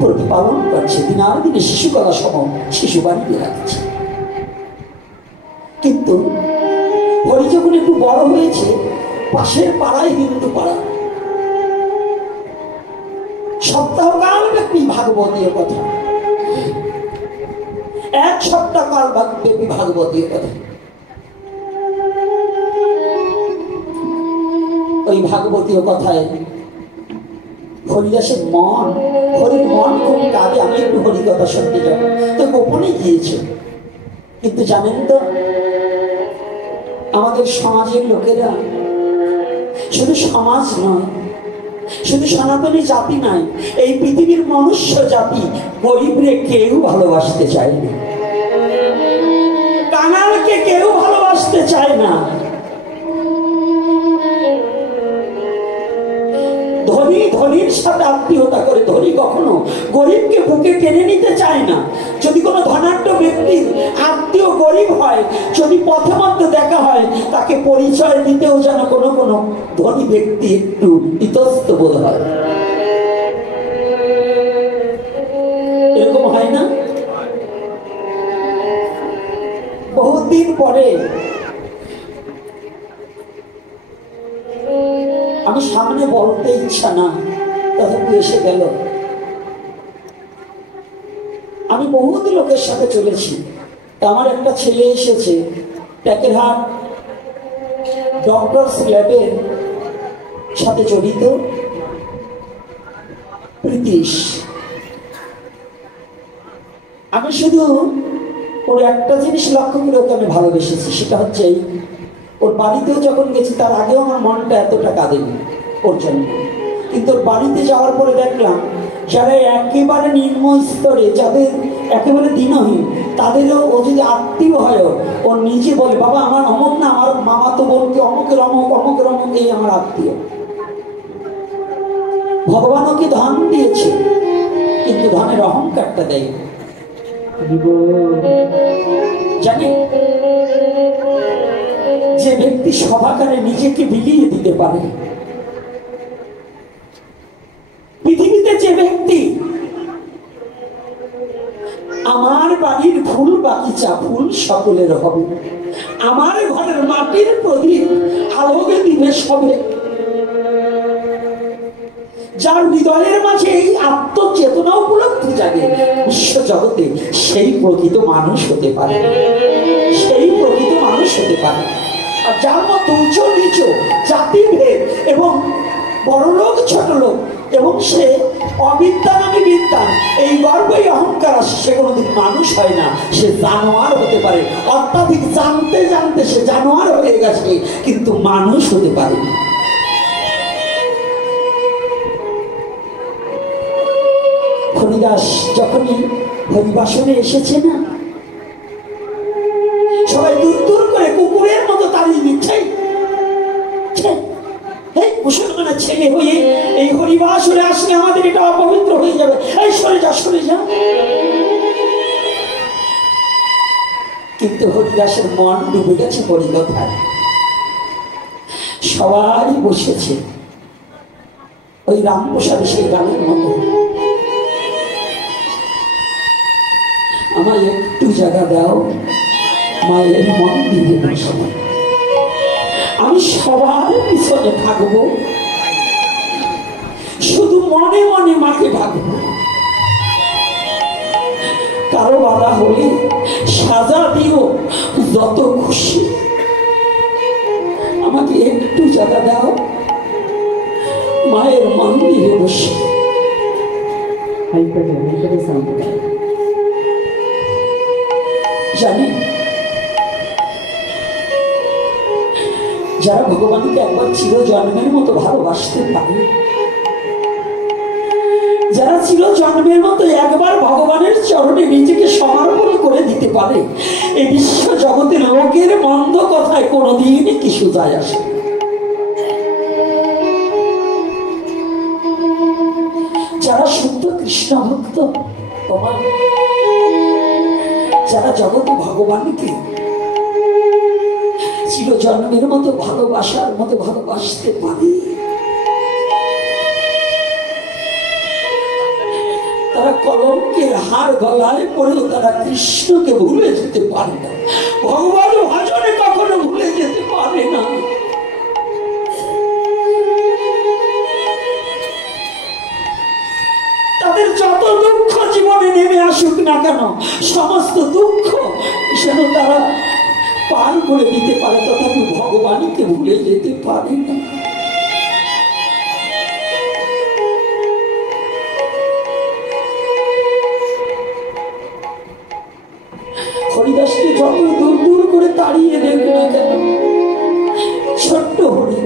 প্রতিপালন করছে। দিনার দিনে শিশুকলা সম শিশু বাড়িতে রাখছে। কিন্তু হরি যখন একটু বড় হয়েছে, পাশের পাড়ায় হিন্দু পাড়া সপ্তাহকাল ব্যাপী ভাগবতীয় কথা, এক সপ্তাহকাল ব্যাপী ভাগবতীয় কথা। ওই ভাগবতীয় কথায় হরিদাসের মন, হরির মন খুব কাঁদে, আমি একটু হরি কথা শুনতে যাবো, তো গোপনে গিয়েছে। কিন্তু জানেন তো, আমাদের সমাজের লোকেরা, শুধু সমাজ নয়, শুধু সনাতনী জাতি নয়, এই পৃথিবীর মনুষ্য জাতি গরিবরে কেউ ভালোবাসতে চায় না, কাঙালকে কেউ ভালোবাসতে চায় না, ধনী ধনীর সাথে আত্মীয়তা করে, ধনী কখনো গরিবকে বুকে টেনে নিতে চায় না। যদি কোনো ধনাঢ্য ব্যক্তির আত্মীয় গরিব হয়, যদি পথে মধ্যে দেখা হয়, তাকে পরিচয় দিতেও যেন কোনো কোনো ধনী ব্যক্তি একটু ইতস্ত বোধ হয়। এরকম হয় না? বহুদিন পরে আমি সামনে বলতে ইচ্ছা না, তথাপি এসে গেল। আমি বহুত লোকের সাথে চলেছি। আমার একটা ছেলে এসেছে ট্যাকেরহাট ডক্টরস ল্যাবের সাথে জড়িত, প্রীতিশ। আমি শুধু ওর একটা জিনিস লক্ষ্য করে ওকে আমি ভালোবেসেছি, সেটা হচ্ছে ওর বাড়িতেও যখন গেছি তার আগেও আমার মনটা এতটা কাঁদেনি ওর জন্য। কিন্তু ওর বাড়িতে যাওয়ার পরে দেখলাম যারা একেবারে নিম্ন স্তরে, যাদের একেবারে দিনহীন, তাদেরও ও যদি আত্মীয় হয়, ও নিজে বলে বাবা আমার অমুক না, আমার মামা তো বলতে অমুকের অমুক, অমুকের অমুক, এই আমার আত্মীয়। ভগবান ওকে ধন দিয়েছে, কিন্তু ধনের অহংকারটা দেয়। জানি যে ব্যক্তি সভাকারে নিজেকে বিলিয়ে দিতে পারে, পৃথিবীতে যে ব্যক্তি আমার বাড়ির ফুল বাগিচা ফুল সকলের হবে, আমার ঘরের মাটির প্রদীপ আলোকে দিবে সবে, যার হৃদয়ের মাঝে এই আত্মচেতনা উপলব্ধি জাগে বিশ্ব জগতে, সেই প্রকৃত মানুষ হতে পারে, সেই প্রকৃত মানুষ হতে পারে। আর যার মতো উচ্চ নিচ, জাতিভেদ এবং বড় লোক ছোট লোক, এবং সে অবিদ্যা নামে বিদ্যান, এই গর্বই অহংকার আসে, সে কোনোদিন মানুষ হয় না, সে জানোয়ার হতে পারে। অত্যাধিক জানতে জানতে সে জানোয়ার হয়ে গেছে, কিন্তু মানুষ হতে পারেনি। হরিদাস যখনই হরিবাসনে এসেছে না, সবাই দূর দূর করে কুকুরের মতো তাড়িয়ে দিচ্ছে। মুসলমানের ছেলে হয়ে এই হরিবাসনে আসলে আমাদের এটা অপবিত্র হয়ে যাবে, এই সরে যা সরে যা। কিন্তু হরিদাসের মন ডুবে গেছে হরিকথায়। সবাই বসেছে ওই রামপ্রসাদে সেই গানের মতো, আমায় একটু জায়গা দাও মায়ের মন্দিরে বসে, আমি সবার পিছনে থাকবো, শুধু মনে মনে মাকে ভাববো। কারো বাধা হলে সাজা দিও যত খুশি, আমাকে একটু জায়গা দাও মায়ের মন্দিরে বসে। জানি যারা ভগবানকে একবার চির জন্মের মতো ভালোবাসতে পারে, যারা চির জন্মের মতো একবার ভগবানের চরণে নিজেকে সমর্পণ করে দিতে পারে, এই বিশ্ব জগতের লোকের মন্দ কথায় কোনোদিন কিছু যায় আসে। যারা শুদ্ধ কৃষ্ণ ভক্ত, যারা জগতে ভগবানকে চির জন্মের মতো ভালোবাসার মতো ভালোবাসতে পারে, তারা কলঙ্কের হার গলায় পড়েও তারা কৃষ্ণকে ভুলে যেতে পারে না, ভগবান ভজনে কখনো ভুলে যেতে পারে না। তাদের যত দুঃখ জীবনে নেমে আসুক না কেন, সমস্ত দুঃখ যেন তারা পার করে দিতে পারে, তথাপি ভগবানকে ভুলে যেতে পারে না। হরিদাসকে যত দূর দূর করে তাড়িয়ে দেবে না কেন, ছোট্ট হরি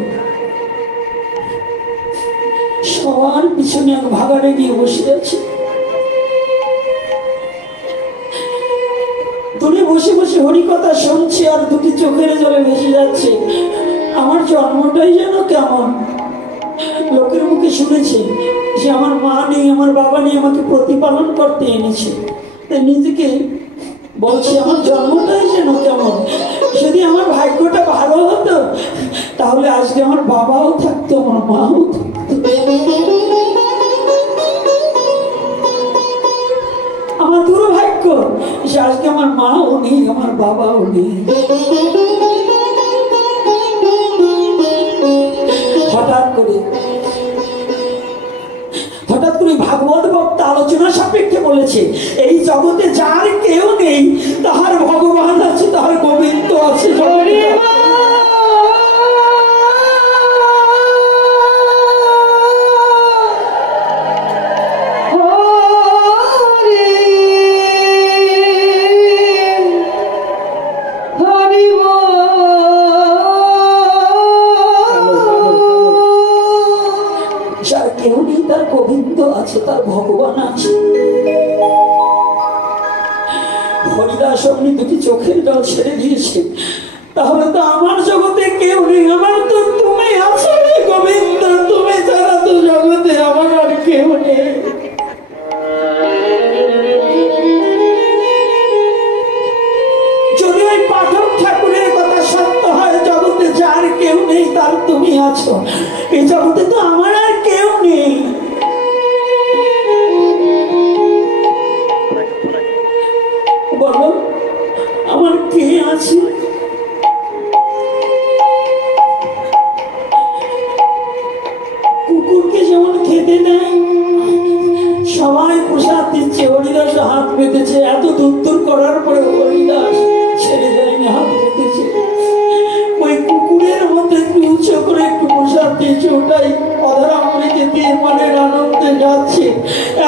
সবার পিছনে এক ভাগাড়ে গিয়ে বসে আছে। দূরে বসে বসে হরিকথা শুনছে আর দুটি চোখের জলে ভেসে যাচ্ছে। আমার জন্মটাই যেন কেমন, লোকের মুখে শুনেছি যে আমার মা নেই, আমার বাবা নেই, আমাকে প্রতিপালন করতে এনেছে, নিজেকে বলছে আমার জন্মটাই যেন কেমন। যদি আমার ভাগ্যটা ভালো হতো তাহলে আজকে আমার বাবাও থাকতো, আমার মাও থাকতো। আমার দুর্ভাগ্য যে আজকে আমার মাও নেই, আমার বাবাও নেই। হঠাৎ করে ভাগবত ভক্ত আলোচনা সাপেক্ষে বলেছে, এই জগতে যার কেউ নেই তাহার ভগবান আছে, তাহার গোবিন্দ আছে। যার কেউ নেই তার গোবিন্দ আছে, তার ভগবান আছে। হরিদাস অমনি দুটি চোখের জল ছেড়ে দিয়েছে। তাহলে তো আমার জগতে কেউ নেই, আমার তো তুমি আছো রে গোবিন্দ, তুমি ছাড়া তো জগতে আমার আর কেউ নেই। যদি ওই পাঠক ঠাকুরের কথা সত্য হয়, জগতে যার কেউ নেই তার তুমি আছো, এই জগতে তো আমার আর কেউ নেই। বলো আমার কে আছে? কুকুরকে যেমন খেতে দেয়, সবাই প্রসাদ দিচ্ছে, হরিদাস হাত পেতেছে। এত দূর করার পরে হরিদাস ছেড়ে যায়নি, হাত পেতেছে। ওই কুকুরের মধ্যে একটু উঁচু করে একটু প্রসাদ দিয়েছে, ওটাই অধরা অমৃতে দিয়ে মনের আনন্দে যাচ্ছে।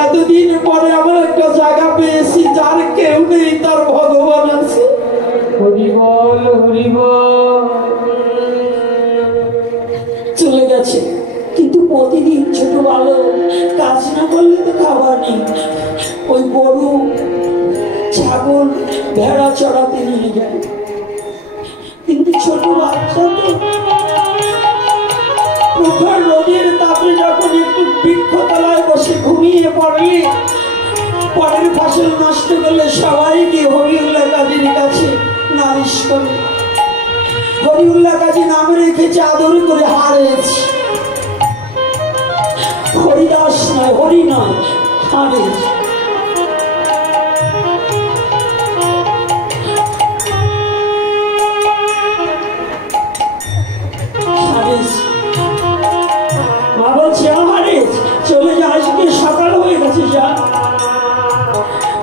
এতদিন পরে আমার একটা জায়গা পেয়েছি, যার কেউ নেই তার ভগবান আছে। হরি বল, হরি বল। চলে গেছে, কিন্তু প্রতিদিন ছোট বালক কাজ না করলে তো খাবার নেই। ওই গরু ছাগল ভেড়া চড়াতে নিয়ে যায়, কিন্তু ছোট বাচ্চা তো প্রখর রোদের তাপে যখন একটু বৃক্ষতলায় বসে ঘুমিয়ে পড়ে, পরের ফসল নষ্ট করলে সবাই গিয়ে হরিউল্লাহ কাজীর কাছে নালিশ করে। হরিউল্লাহ কাজী নাম রেখেছে আদর করে হারেছ। হরিদাস নয়, হরি নয়, হারেছ। মা বলছে হারেছ চলে যা, আজকে সকাল হয়ে গেছে, যা।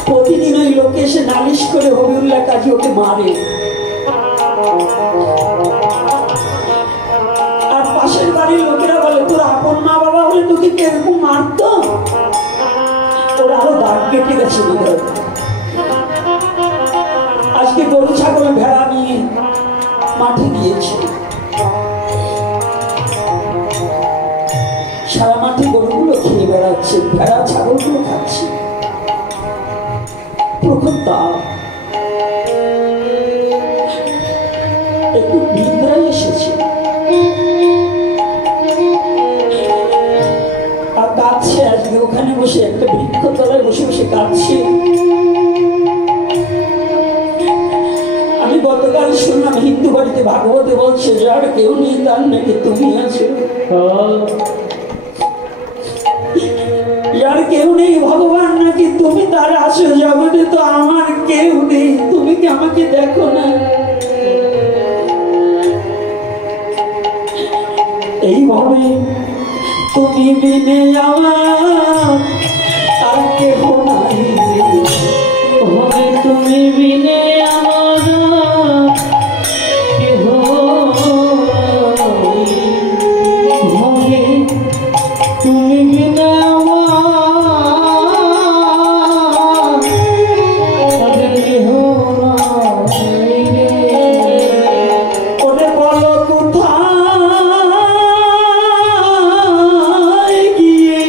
প্রতিদিন ওই লোকে এসে নালিশ করে হরিউল্লাহ কাজী ওকে মারে। আর পাশের বাড়ির লোকেরা বলে, তোর আপন মা বাবা হলে তোকে কিরকম মারত, ওরা আরো দাঁত কেটে গেছে। আজকে গরু ছাগল ভেড়া নিয়ে মাঠে গিয়েছে, সারা মাঠে গরুগুলো খেয়ে বেড়াচ্ছে, ভেড়া ছাগলগুলো খাচ্ছে। প্রখর তাপ, একটু নিদ্রায় এসেছে আর কাঁদছে। আজকে ওখানে বসে একটা বৃক্ষতলায় বসে বসে কাঁদছে। আমি গতকাল শুনলাম হিন্দু বাড়িতে ভাগবতে বলছে, যার কেউ নেই তার নাকি তুমি আছো। যার কেউ নেই ভগবান নাকি তুমি তার আছো, জগতে তো আমার কেউ নেই, তুমি কি আমাকে দেখো না? এইভাবে তুমি বিনে আমার আর কেহ নাই, তুমি বিনে আমার কেহ নাই, তুমি বিনে আমার কেহ নাই। ওরে বলো কোথায় গিয়ে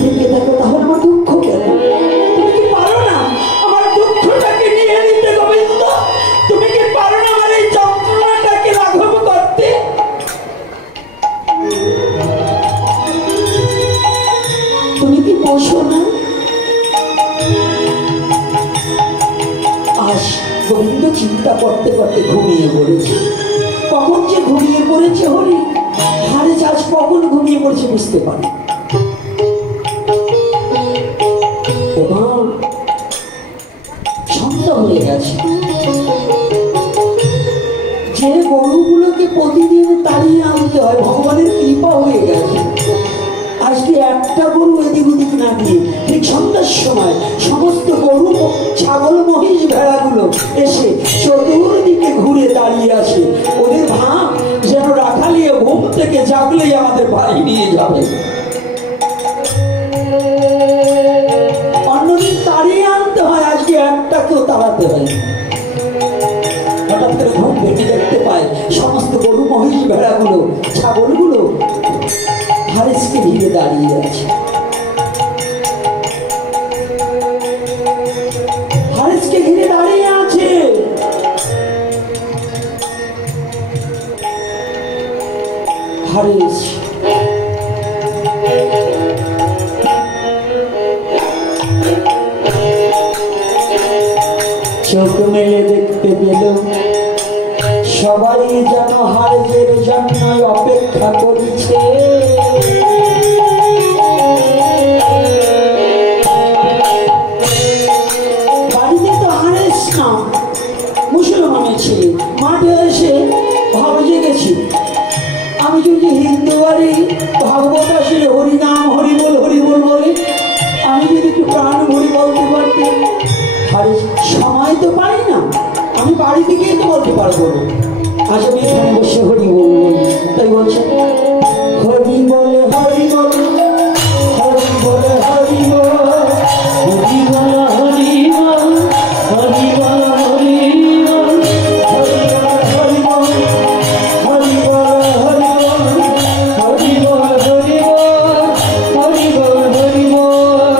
থেকে দেখো তাহলে আমার দুঃখ কেন? তুমি কি পারো না আমার দুঃখটাকে নিয়ে নিতে গোবিন্দ? তুমি কি পারো না আমার এই যন্ত্রণাটাকে লাঘব করতে? তুমি কি বসো না? আজ গোবিন্দ চিন্তা করতে করতে ঘুমিয়ে পড়েছে। কখন যে ঘুমিয়ে পড়েছে হরি, হারে আজ কখন ঘুমিয়ে পড়েছে বুঝতে পারি। সন্ধ্যা হয়ে গেছে। যে গরুগুলোকে প্রতিদিন তাড়িয়ে আনতে হয়, ভগবানের কৃপা হয়ে গেছে। আজকে একটা গরু এদিক ওদিক না দিয়ে ঠিক সন্ধ্যার সময় সমস্ত গরু, ছাগল, মহিষ, ভেড়াগুলো এসে চতুর্দিকে ঘুরে দাঁড়িয়ে আছে। ওদের ভাব যেন রাখালিয়ে ঘুম থেকে জাগলেই আমাদের বাড়ি নিয়ে যাবে। অন্যদিন তাড়িয়ে আনতে হয়, আজকে একটাকেও তাড়াতে হয়। হঠাৎ করে ঘুম ভেঙে দেখতে পায় সমস্ত গরু, মহিষ, ভেড়াগুলো, ছাগলগুলো হারেসকে ঘিরে দাঁড়িয়ে আছে। হারেসকে ঘিরে দাঁড়িয়ে আছে। হারেস চোখ মেলে দেখতে পেল সবাই যেন হারেসের জন্য অপেক্ষা করছে। বাড়িতে তো হারেস না, মুসলমানের ছেলে। মাঠে এসে ভাব জেগেছি, আমি যদি হিন্দু বাড়ি ভাগবত আসলে হরিনাম হরিবল হরিবল বলে আমি যদি একটু প্রাণ ভরি বলতে পারতাম। হারেস সময় তো পাই না, আমি বাড়ি থেকেই তো বলতে পারবো না। আজ আমি এখানে বসে হরি বলবো, তাই বলছে হরি বলে হরি বল, হরি বলে হরি বল, হরি বল হরি বল, হরি বল হরি বল, হরি বল হরি বল, হরি বল হরি বল, হরি বল হরি বল, হরি বল হরি বল।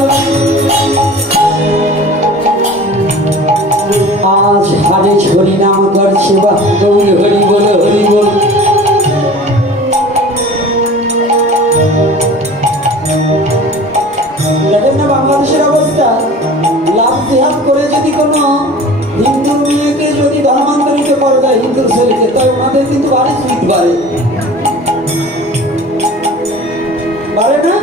আজ হারেস হরি নাম করছে, বা গৌর হরি বল হরি বল। দেখেন না বাংলাদেশের অবস্থা, লাভ জেহাদ করে যদি কোনো হিন্দু মেয়েকে যদি ধর্মান্তরিত করা যায়, হিন্দু ছেলেকে, তাই ওনাদের কিন্তু বাড়ি সুইট পারে না।